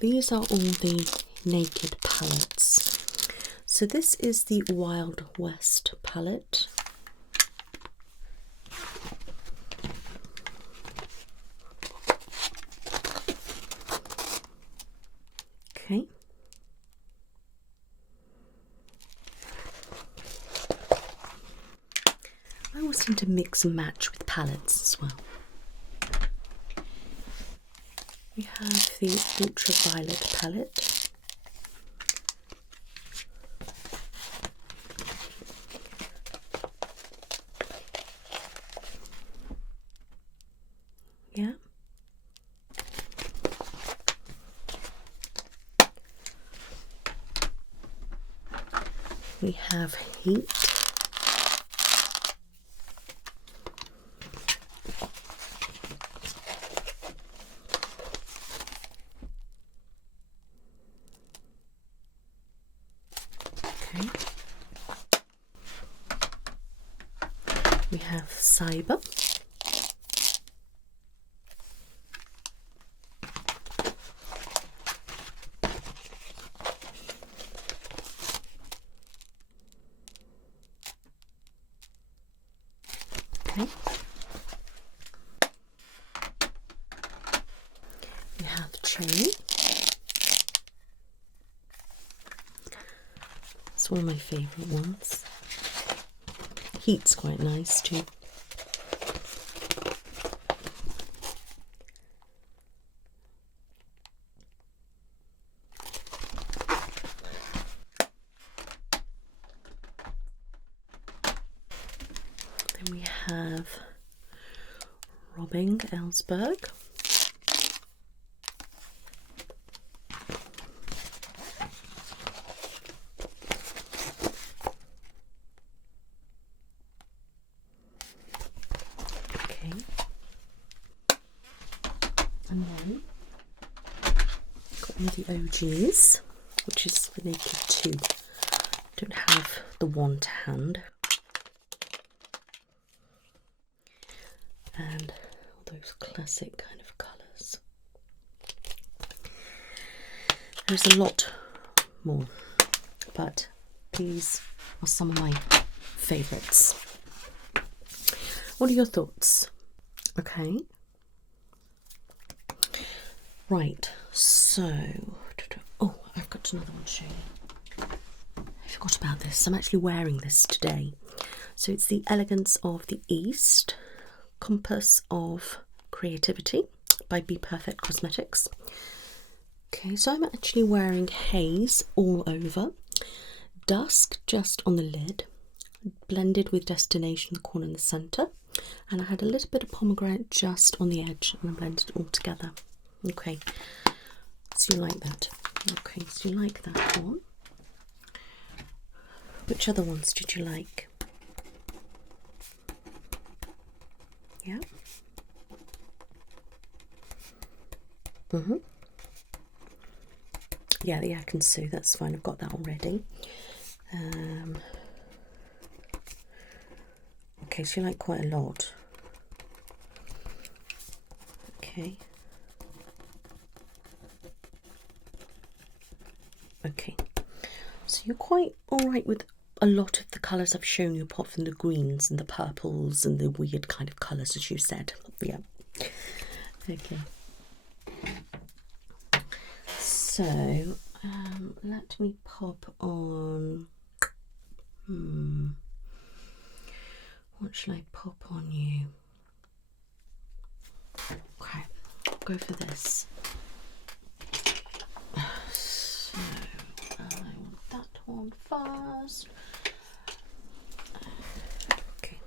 these are all the naked palettes. So this is the Wild West palette. Okay. I always tend to mix and match with palettes as well. We have the Ultraviolet palette. Yeah. We have Heat. Okay. We have Cyber. show you. It's one of my favourite ones. Heat's quite nice too. Then we have Robbing Ellsberg. Okay. And then got one of the OGs, which is the Naked 2. Don't have the one to hand. And all those classic kind of colours. There's a lot more, but these are some of my favourites. What are your thoughts? Okay. Right, so, oh, I've got another one to show you. I forgot about this. I'm actually wearing this today. So it's the Elegance of the East Compass of Creativity by Be Perfect Cosmetics. Okay, so I'm actually wearing haze all over, dusk just on the lid, blended with Destination in the corner in the centre, and I had a little bit of pomegranate just on the edge, and I blended it all together. Okay, so you like that? Okay, so you like that one. Which other ones did you like? Yeah. Yeah, the Akansu, that's fine. I've got that already. Okay, so you like quite a lot. Okay. Okay. So you're quite alright with a lot of the colours I've shown you, apart from the greens and the purples and the weird kind of colours, as you said. Yeah. Okay. So, let me pop on. What shall I pop on you? Okay, I'll go for this. So, I want that one first. Okay.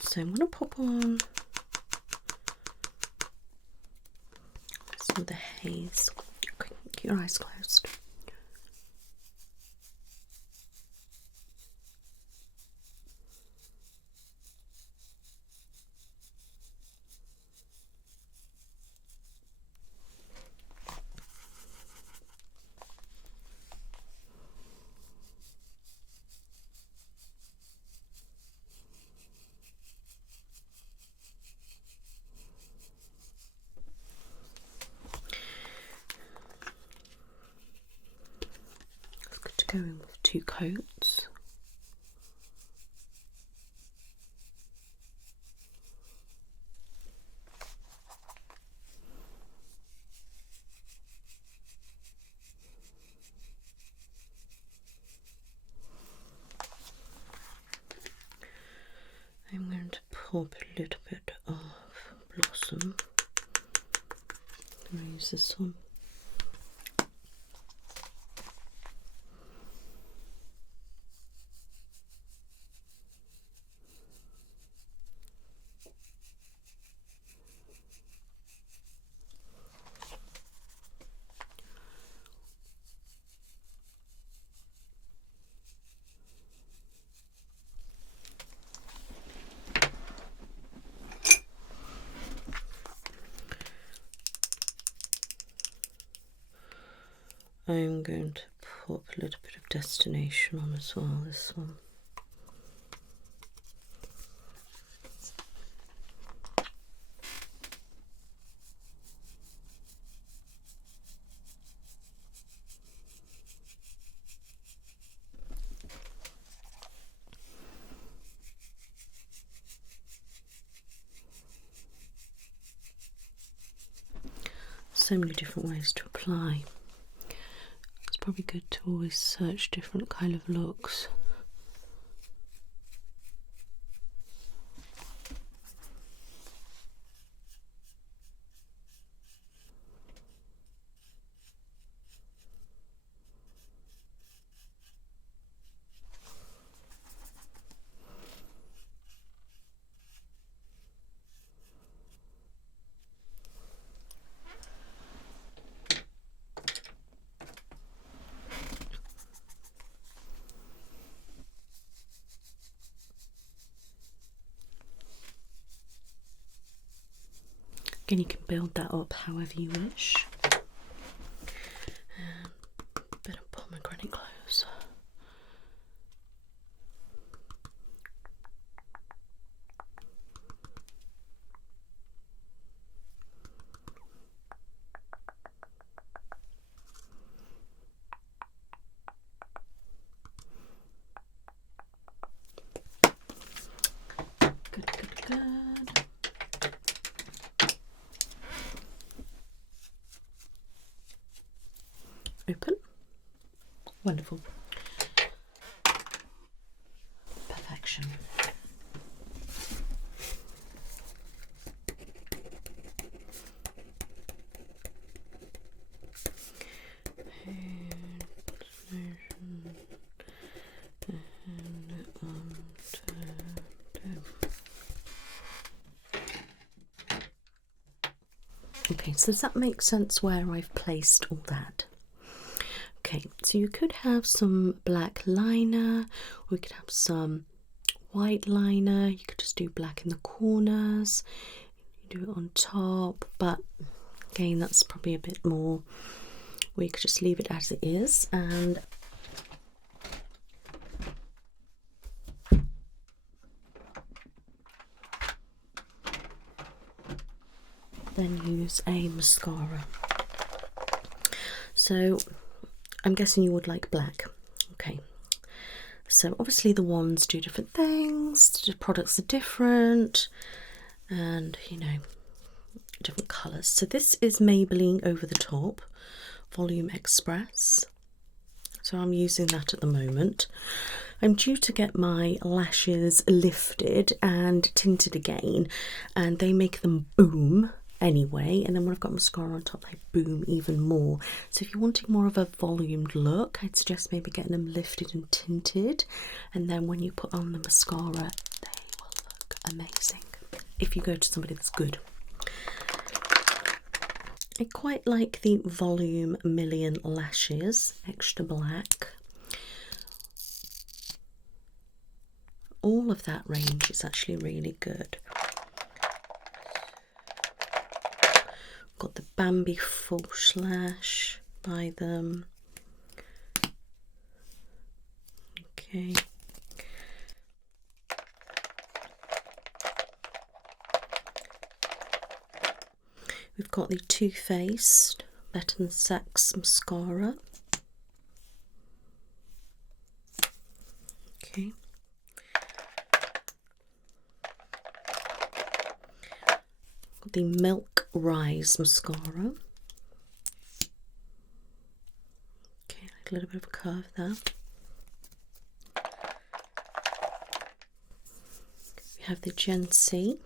So I'm going to pop on some of the haze. Okay, keep your eyes closed. Go in with 2 coats. I'm going to pop a little bit of Blossom. I'm going to use this one. I'm going to pop a little bit of Destination on as well, this one. so many different ways to apply. It's probably good to always search different kind of looks. Again, you can build that up however you wish. And a bit of pomegranate close. Good, good, good. Open. Wonderful. Perfection. Okay, so does that make sense where I've placed all that? Okay, so you could have some black liner, or you could have some white liner. You could just do black in the corners, you do it on top, but again, that's probably a bit more, or you could just leave it as it is. And then use a mascara. So I'm guessing you would like black. Okay, so obviously the wands do different things, the products are different, and you know, different colours. So this is Maybelline Over the Top Volume Express. So I'm using that at the moment. I'm due to get my lashes lifted and tinted again, and they make them boom anyway, and then when I've got mascara on top they boom even more. So if you're wanting more of a volumed look, I'd suggest maybe getting them lifted and tinted, and then when you put on the mascara they will look amazing if you go to somebody that's good. I quite like the Volume Million Lashes Extra Black. All of that range is actually really good. Got the Bambi False Lash by them. Okay. We've got the Too Faced Better Than Sex mascara. Okay. Got the Milk Rise mascara. Okay, like a little bit of a curve there. We have the Gen C.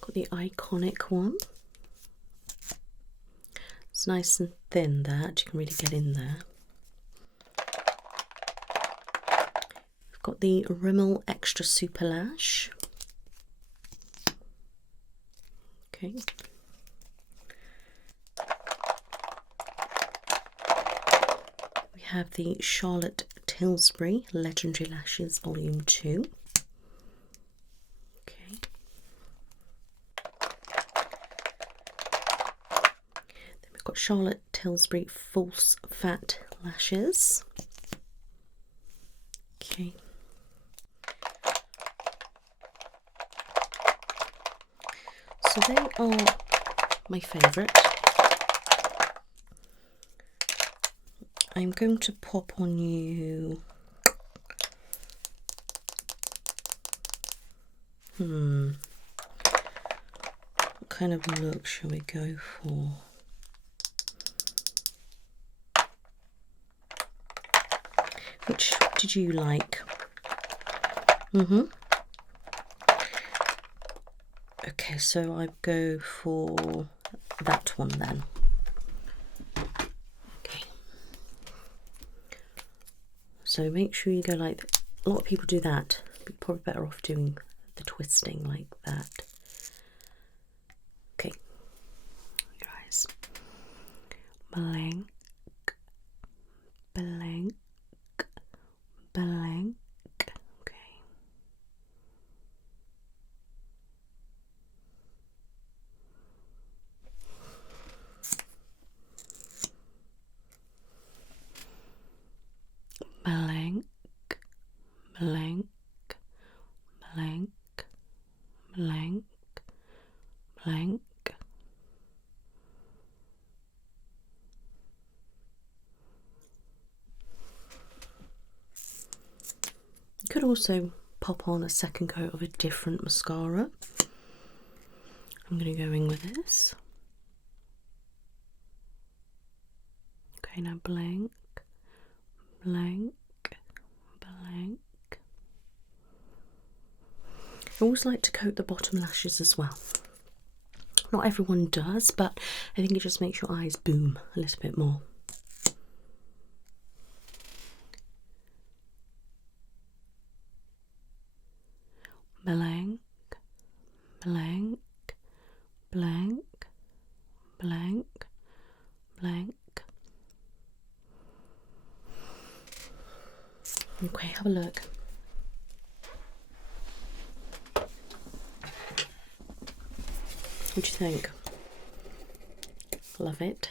Got the Iconic one. It's nice and thin that you can really get in there. We've got the Rimmel Extra Super Lash. Okay. We have the Charlotte Tilbury Legendary Lashes Volume 2. Okay. Then we've got Charlotte Tilbury False Fat Lashes. Okay. So they are my favourite. I'm going to pop on you What kind of look shall we go for? Which did you like? Okay, so I go for that one then. Okay. So make sure you go like, a lot of people do that, but you're probably better off doing the twisting like that. Okay. Guys. Blank, blank, blank. Okay. Blank, blank, blank, blank, blank. You could also pop on a second coat of a different mascara. I'm going to go in with this. Okay, now blank, blank, blank. I always like to coat the bottom lashes as well. Not everyone does, but I think it just makes your eyes boom a little bit more. Blank, blank, blank, blank, blank. Okay, have a look. What do you think? Love it.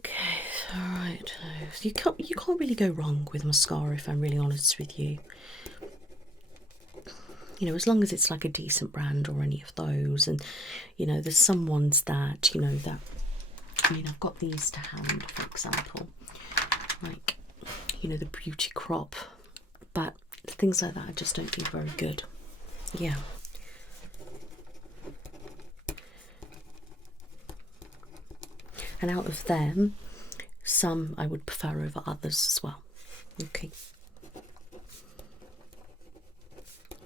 Okay, so right, so you can't really go wrong with mascara, if I'm really honest with you. You know, as long as it's like a decent brand or any of those, and you know, there's some ones that, you know, that, I mean, I've got these to hand, for example, like, you know, the Beauty Crop, but things like that I just don't think are very good. Yeah. And out of them, some I would prefer over others as well. Okay.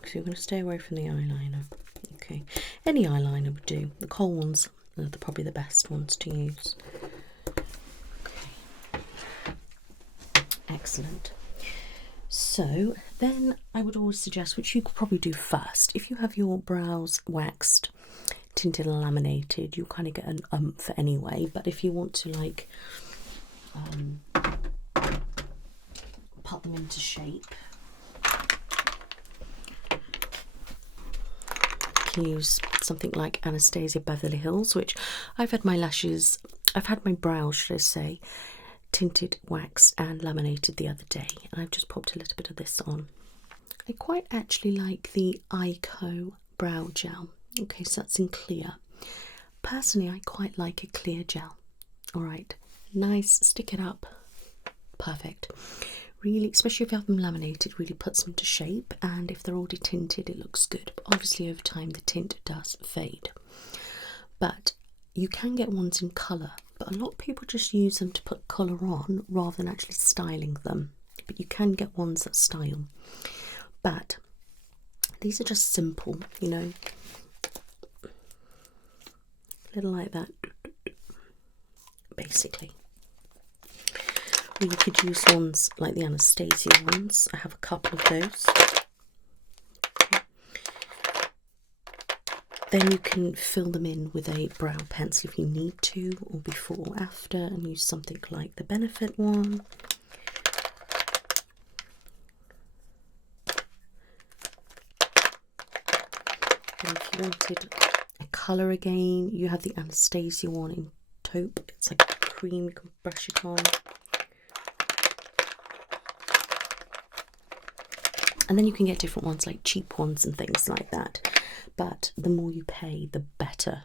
So you're going to stay away from the eyeliner. Okay. Any eyeliner would do. The kohl ones are probably the best ones to use. Okay. Excellent. So then I would always suggest, which you could probably do first, if you have your brows waxed, tinted and laminated, you kind of get an umph anyway, but if you want to like put them into shape, you can use something like Anastasia Beverly Hills, which I've had my brows, should I say, tinted, waxed and laminated the other day, and I've just popped a little bit of this on. I quite actually like the Ico brow gel. Okay, so that's in clear. Personally, I quite like a clear gel. Alright, nice, stick it up. Perfect. Really, especially if you have them laminated, really puts them to shape, and if they're already tinted, it looks good. But obviously over time the tint does fade. But you can get ones in colour, but a lot of people just use them to put colour on rather than actually styling them. But you can get ones that style. But these are just simple, you know, little like that, basically. Or you could use ones like the Anastasia ones. I have a couple of those. Then you can fill them in with a brow pencil if you need to, or before or after, and use something like the Benefit one. And if you wanted a colour again, you have the Anastasia one in taupe. It's like a cream, you can brush it on. And then you can get different ones, like cheap ones and things like that. But the more you pay, the better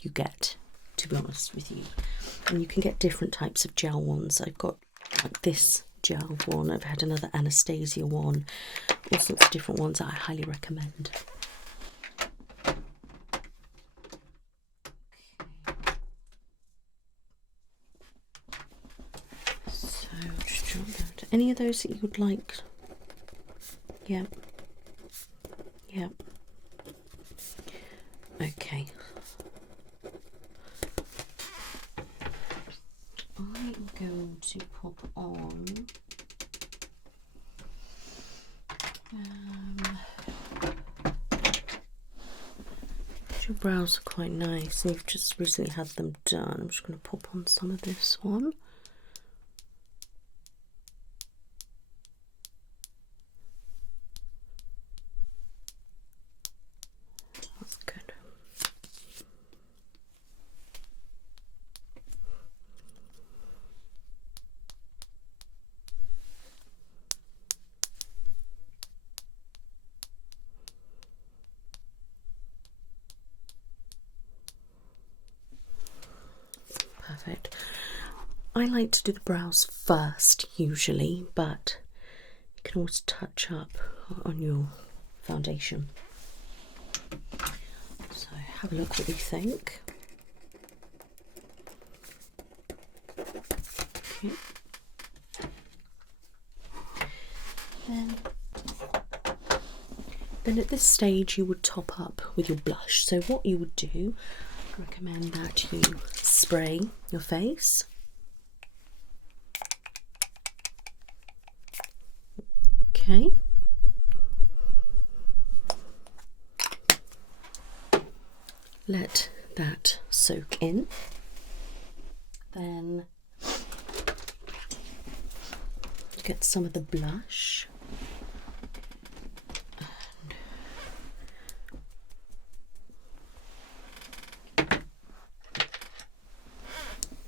you get, to be honest with you. And you can get different types of gel ones. I've got like this gel one. I've had another Anastasia one. All sorts of different ones that I highly recommend. So just jot down to any of those that you would like. Yep. Yep. Okay. I'm going to pop on your brows are quite nice and you've just recently had them done. I'm just going to pop on some of this one. That's good. Perfect. I like to do the brows first usually, but you can always touch up on your foundation. So have a look what you think. Okay. Then at this stage you would top up with your blush. So what you would do, I recommend that you spray your face. Okay. Let that soak in. Then get some of the blush.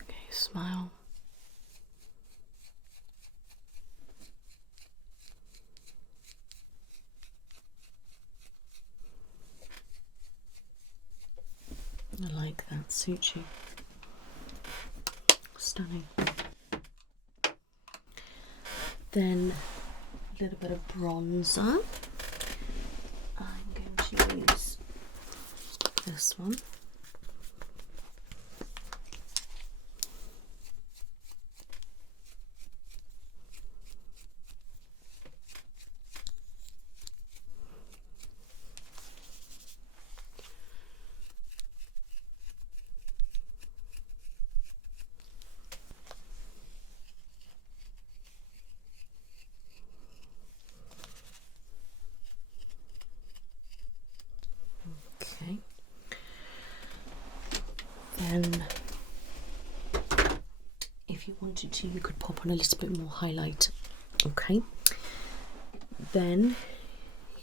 Okay, smile. I like that, suits you. Stunning. Then a little bit of bronzer. I'm going to use this one. Okay. Then if you wanted to, you could pop on a little bit more highlight. Okay. Then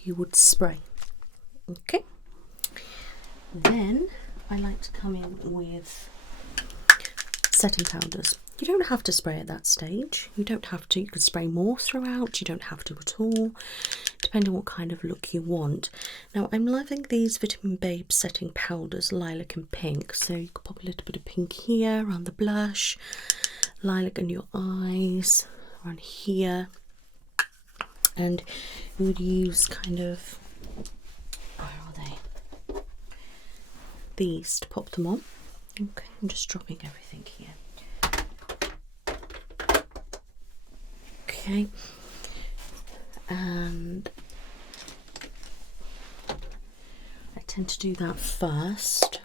you would spray. Okay. Then I like to come in with setting powders. You don't have to spray at that stage. You don't have to. You could spray more throughout. You don't have to at all, depending on what kind of look you want. Now I'm loving these Vitamin Babe setting powders, lilac and pink. So you could pop a little bit of pink here around the blush, lilac in your eyes, around here, and you would use kind of, where are they? These to pop them on. Okay, I'm just dropping everything here. Okay, and I tend to do that first,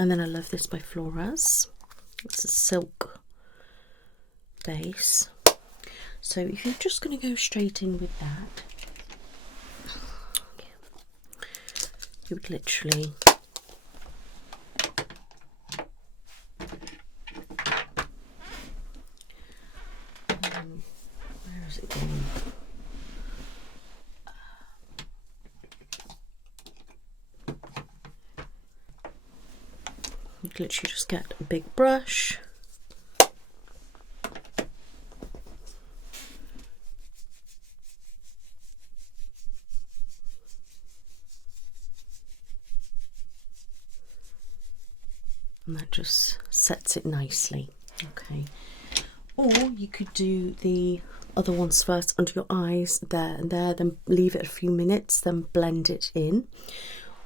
and then I love this by Flores. It's a silk base. So if you're just going to go straight in with that, you would literally where is it going? You can literally just get a big brush. And that just sets it nicely. Okay. Or you could do the other ones first under your eyes, there and there, then leave it a few minutes, then blend it in.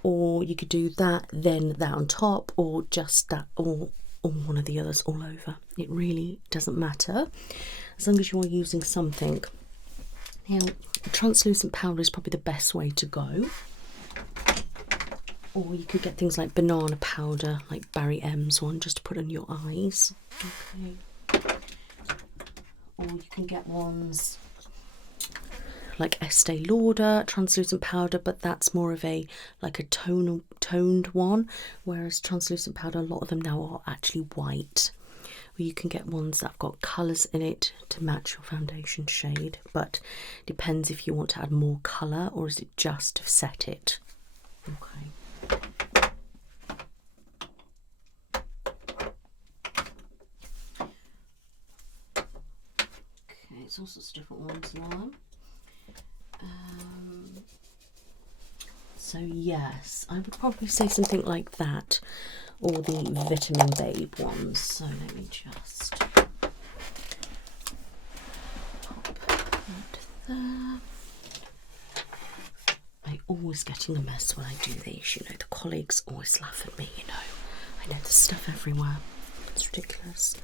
Or you could do that, then that on top, or just that, or one of the others all over. It really doesn't matter, as long as you're using something. Now, translucent powder is probably the best way to go. Or you could get things like banana powder, like Barry M's one, just to put on your eyes. Okay. Or you can get ones like Estee Lauder translucent powder, but that's more of a like a toned one, whereas translucent powder, a lot of them now are actually white. Or you can get ones that have got colours in it to match your foundation shade, but depends if you want to add more colour or is it just to set it. Okay. Okay, it's all sorts of different ones now. So yes, I would probably say something like that, or the Vitamin Babe ones. So let me just pop that there. I'm always getting a mess when I do these, you know, the colleagues always laugh at me, you know. I know there's stuff everywhere. It's ridiculous.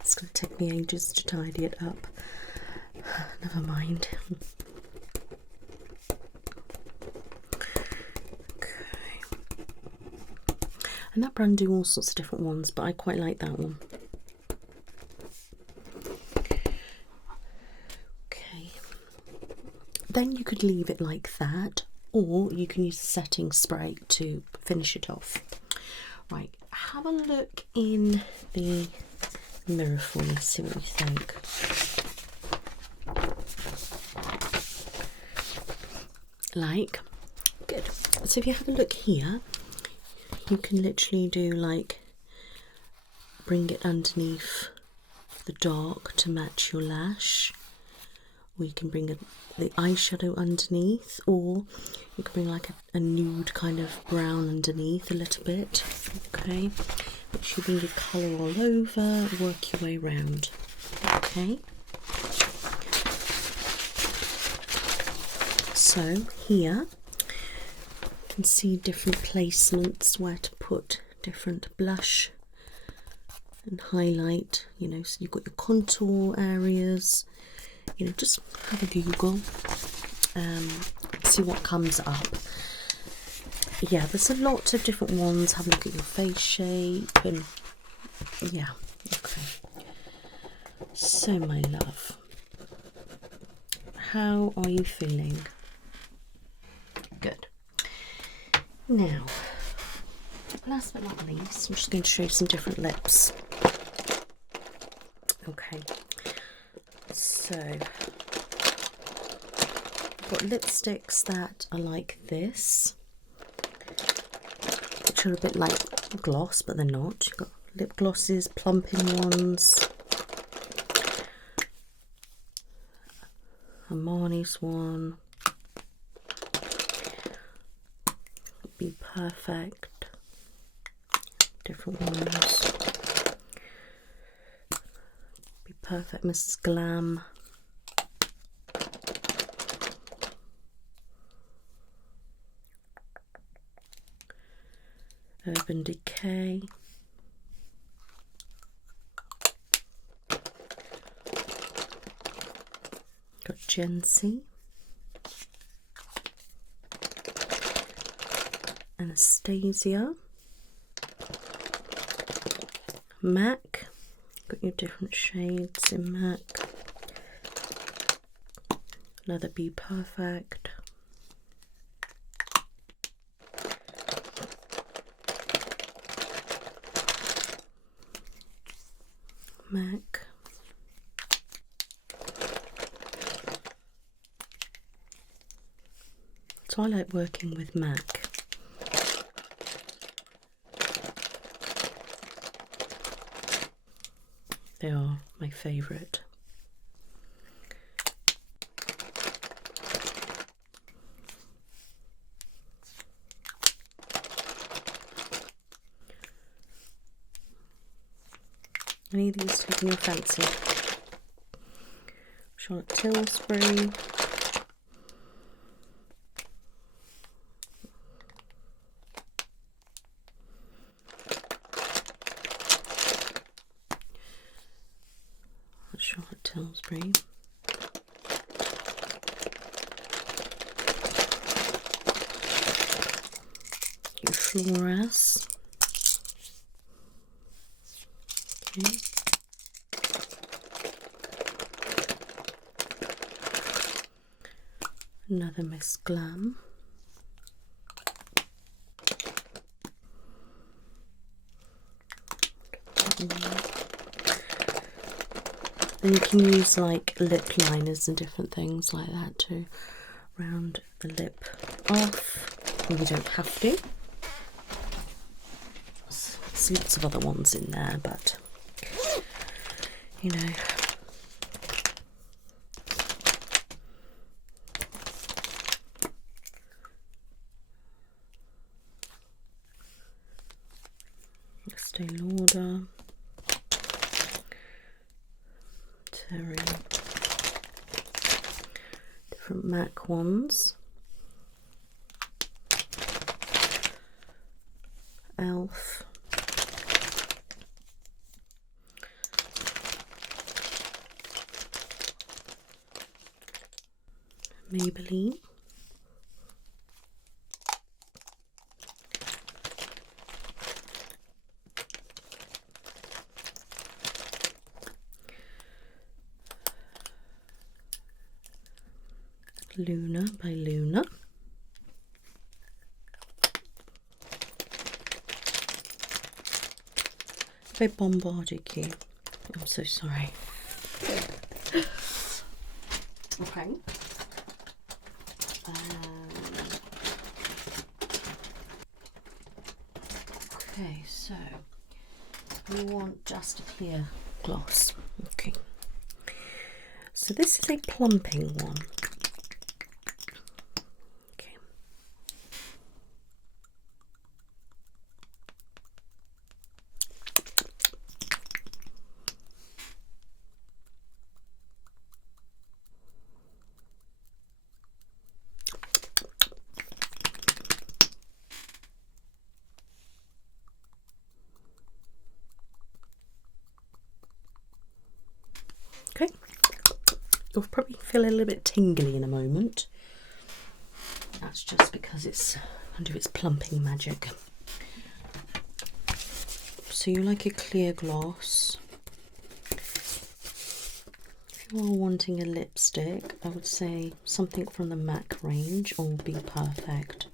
It's going to take me ages to tidy it up. Never mind. And that brand do all sorts of different ones, but I quite like that one. Okay. Then you could leave it like that, or you can use a setting spray to finish it off. Right, have a look in the mirror for me, see what you think. Like, good. So if you have a look here, you can literally do like bring it underneath the dark to match your lash, or you can bring the eyeshadow underneath, or you can bring like a nude kind of brown underneath a little bit. Okay, but you bring your colour all over, work your way around. Okay, so here you can see different placements where to put different blush and highlight, you know, so you've got your contour areas, you know, just have a Google, see what comes up. Yeah, there's a lot of different ones. Have a look at your face shape, and yeah, okay. So my love, how are you feeling? Good. Now, last but not least, I'm just going to show you some different lips. Okay, so I've got lipsticks that are like this, which are a bit like gloss, but they're not. You've got lip glosses, plumping ones, Armani's one, Be Perfect, different ones, Be Perfect, Mrs. Glam, Urban Decay, got Gency, Anastasia, MAC, got your different shades in MAC, another Be Perfect, MAC, so I like working with MAC. They are my favourite. Any of these taking your fancy? Charlotte Tilbury. Charlotte Tilbury. Flores. Okay. Another Miss Glam. Then you can use like lip liners and different things like that to round the lip off. And you don't have to. There's lots of other ones in there, but you know. Estee Lauder, Terry, different MAC ones, Elf, Maybelline, Luna by Luna, I bombarded you. I'm so sorry. Okay. Okay, so we want just a clear gloss. Okay. So this is a plumping one. Okay. Okay. You'll probably feel a little bit tingly in a moment. That's just because it's under its plumping magic. So you like a clear gloss. If you are wanting a lipstick, I would say something from the MAC range will be perfect.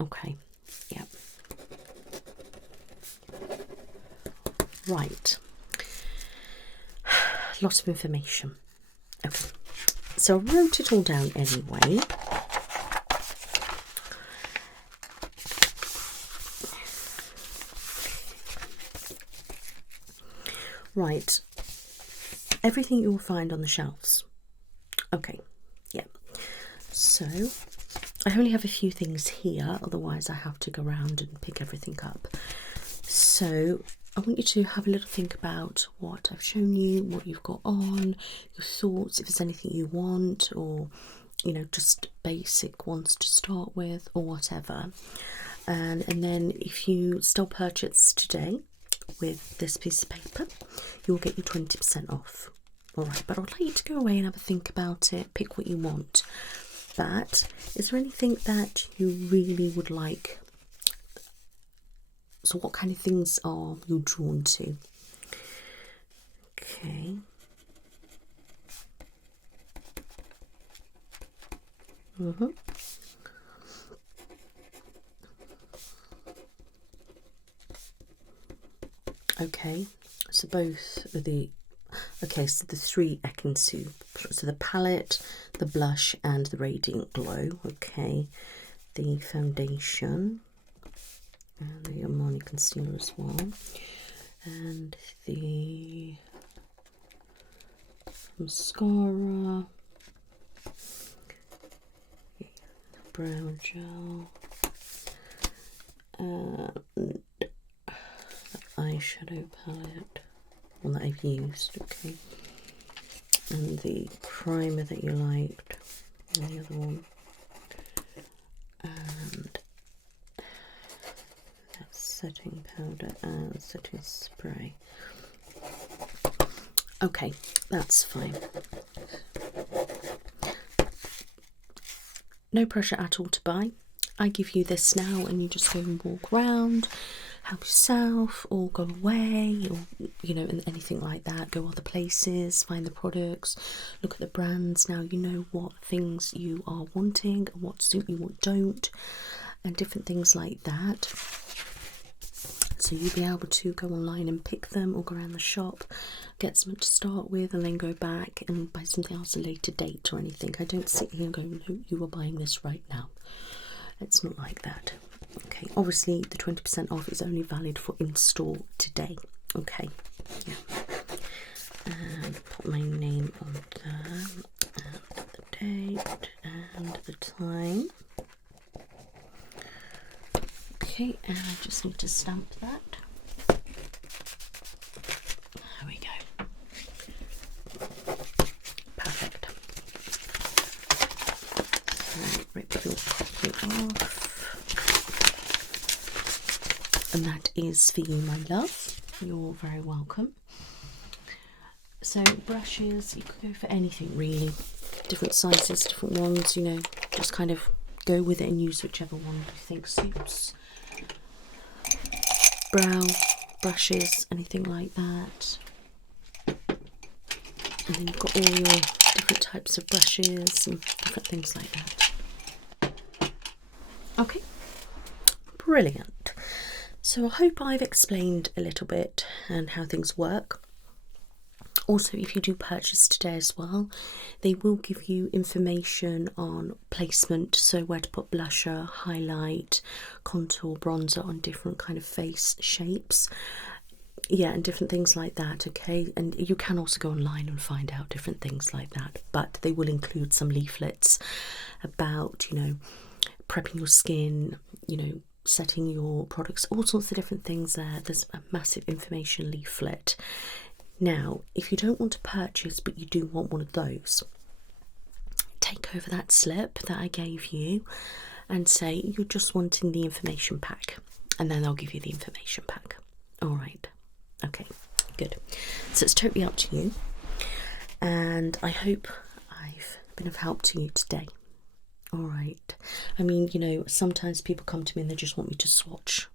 Okay, yeah. Right. Lot of information. Okay, so I wrote it all down anyway. Right, everything you will find on the shelves. Okay, yeah. So I only have a few things here, otherwise I have to go around and pick everything up. So I want you to have a little think about what I've shown you, what you've got on, your thoughts, if there's anything you want, or you know, just basic ones to start with, or whatever. And then if you still purchase today with this piece of paper, you'll get your 20% off. Alright, but I'd like you to go away and have a think about it, pick what you want. But is there anything that you really would like? So what kind of things are you drawn to? Okay. Okay, so both of the, okay, so the three Ekin-Su, so the palette, the blush and the Radiant Glow. Okay, the foundation and the Armani concealer as well, and the mascara, brow gel, and eyeshadow palette, one that I've used, okay, and the primer that you liked, and the other one, and that setting powder and setting spray. Okay, that's fine. No pressure at all to buy. I give you this now and you just go and walk around, help yourself, or go away, or you know, and anything like that. Go other places, find the products, look at the brands. Now you know what things you are wanting, what suit you, what don't, and different things like that. So you'll be able to go online and pick them, or go around the shop, get something to start with, and then go back and buy something else at a later date or anything. I don't sit here and go, no, you are buying this right now. It's not like that. Okay, obviously the 20% off is only valid for in-store today. Okay, yeah. And put my name on there, and the date, and the time. Okay, and I just need to stamp that. There we go. Perfect. So rip your copy off. And that is for you, my love. You're very welcome. So brushes, you could go for anything really. Different sizes, different ones, you know, just kind of go with it and use whichever one you think suits. Brow brushes, anything like that. And then you've got all your different types of brushes and different things like that. Okay, brilliant. So I hope I've explained a little bit and how things work. Also, if you do purchase today as well, they will give you information on placement, so where to put blusher, highlight, contour, bronzer on different kind of face shapes. Yeah, and different things like that, okay? And you can also go online and find out different things like that, but they will include some leaflets about, you know, prepping your skin, you know, setting your products, all sorts of different things there. There's a massive information leaflet. Now, if you don't want to purchase but you do want one of those, take over that slip that I gave you and say you're just wanting the information pack, and then they'll give you the information pack. All right, okay, good. So it's totally up to you, and I hope I've been of help to you today. All right. I mean, you know, sometimes people come to me and they just want me to swatch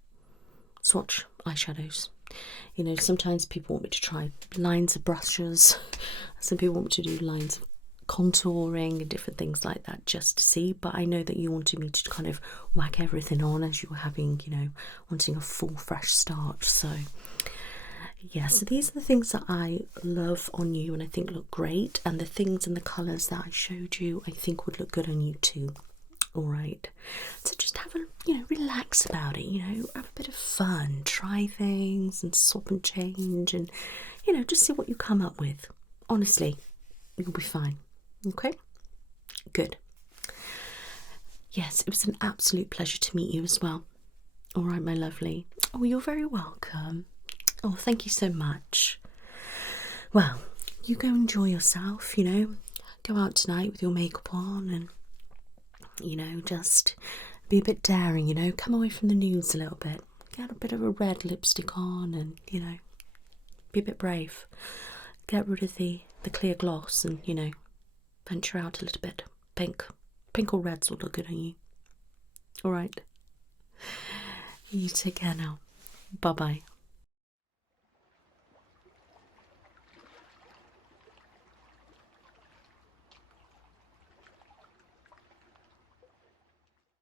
eyeshadows. You know, sometimes people want me to try lines of brushes. Some people want me to do lines of contouring and different things like that just to see. But I know that you wanted me to kind of whack everything on as you were having, you know, wanting a full fresh start. So yeah, so these are the things that I love on you and I think look great, and the things and the colours that I showed you I think would look good on you too. All right, so just have a, you know, relax about it, you know, have a bit of fun, try things and swap and change, and you know, just see what you come up with. Honestly, you'll be fine. Okay, good. Yes, it was an absolute pleasure to meet you as well. All right, my lovely. Oh, you're very welcome. Oh, thank you so much. Well, you go enjoy yourself, you know, go out tonight with your makeup on and, you know, just be a bit daring, you know, come away from the news a little bit, get a bit of a red lipstick on and, you know, be a bit brave. Get rid of the clear gloss and, you know, venture out a little bit. Pink or reds will look good on you. All right. You take care now. Bye-bye.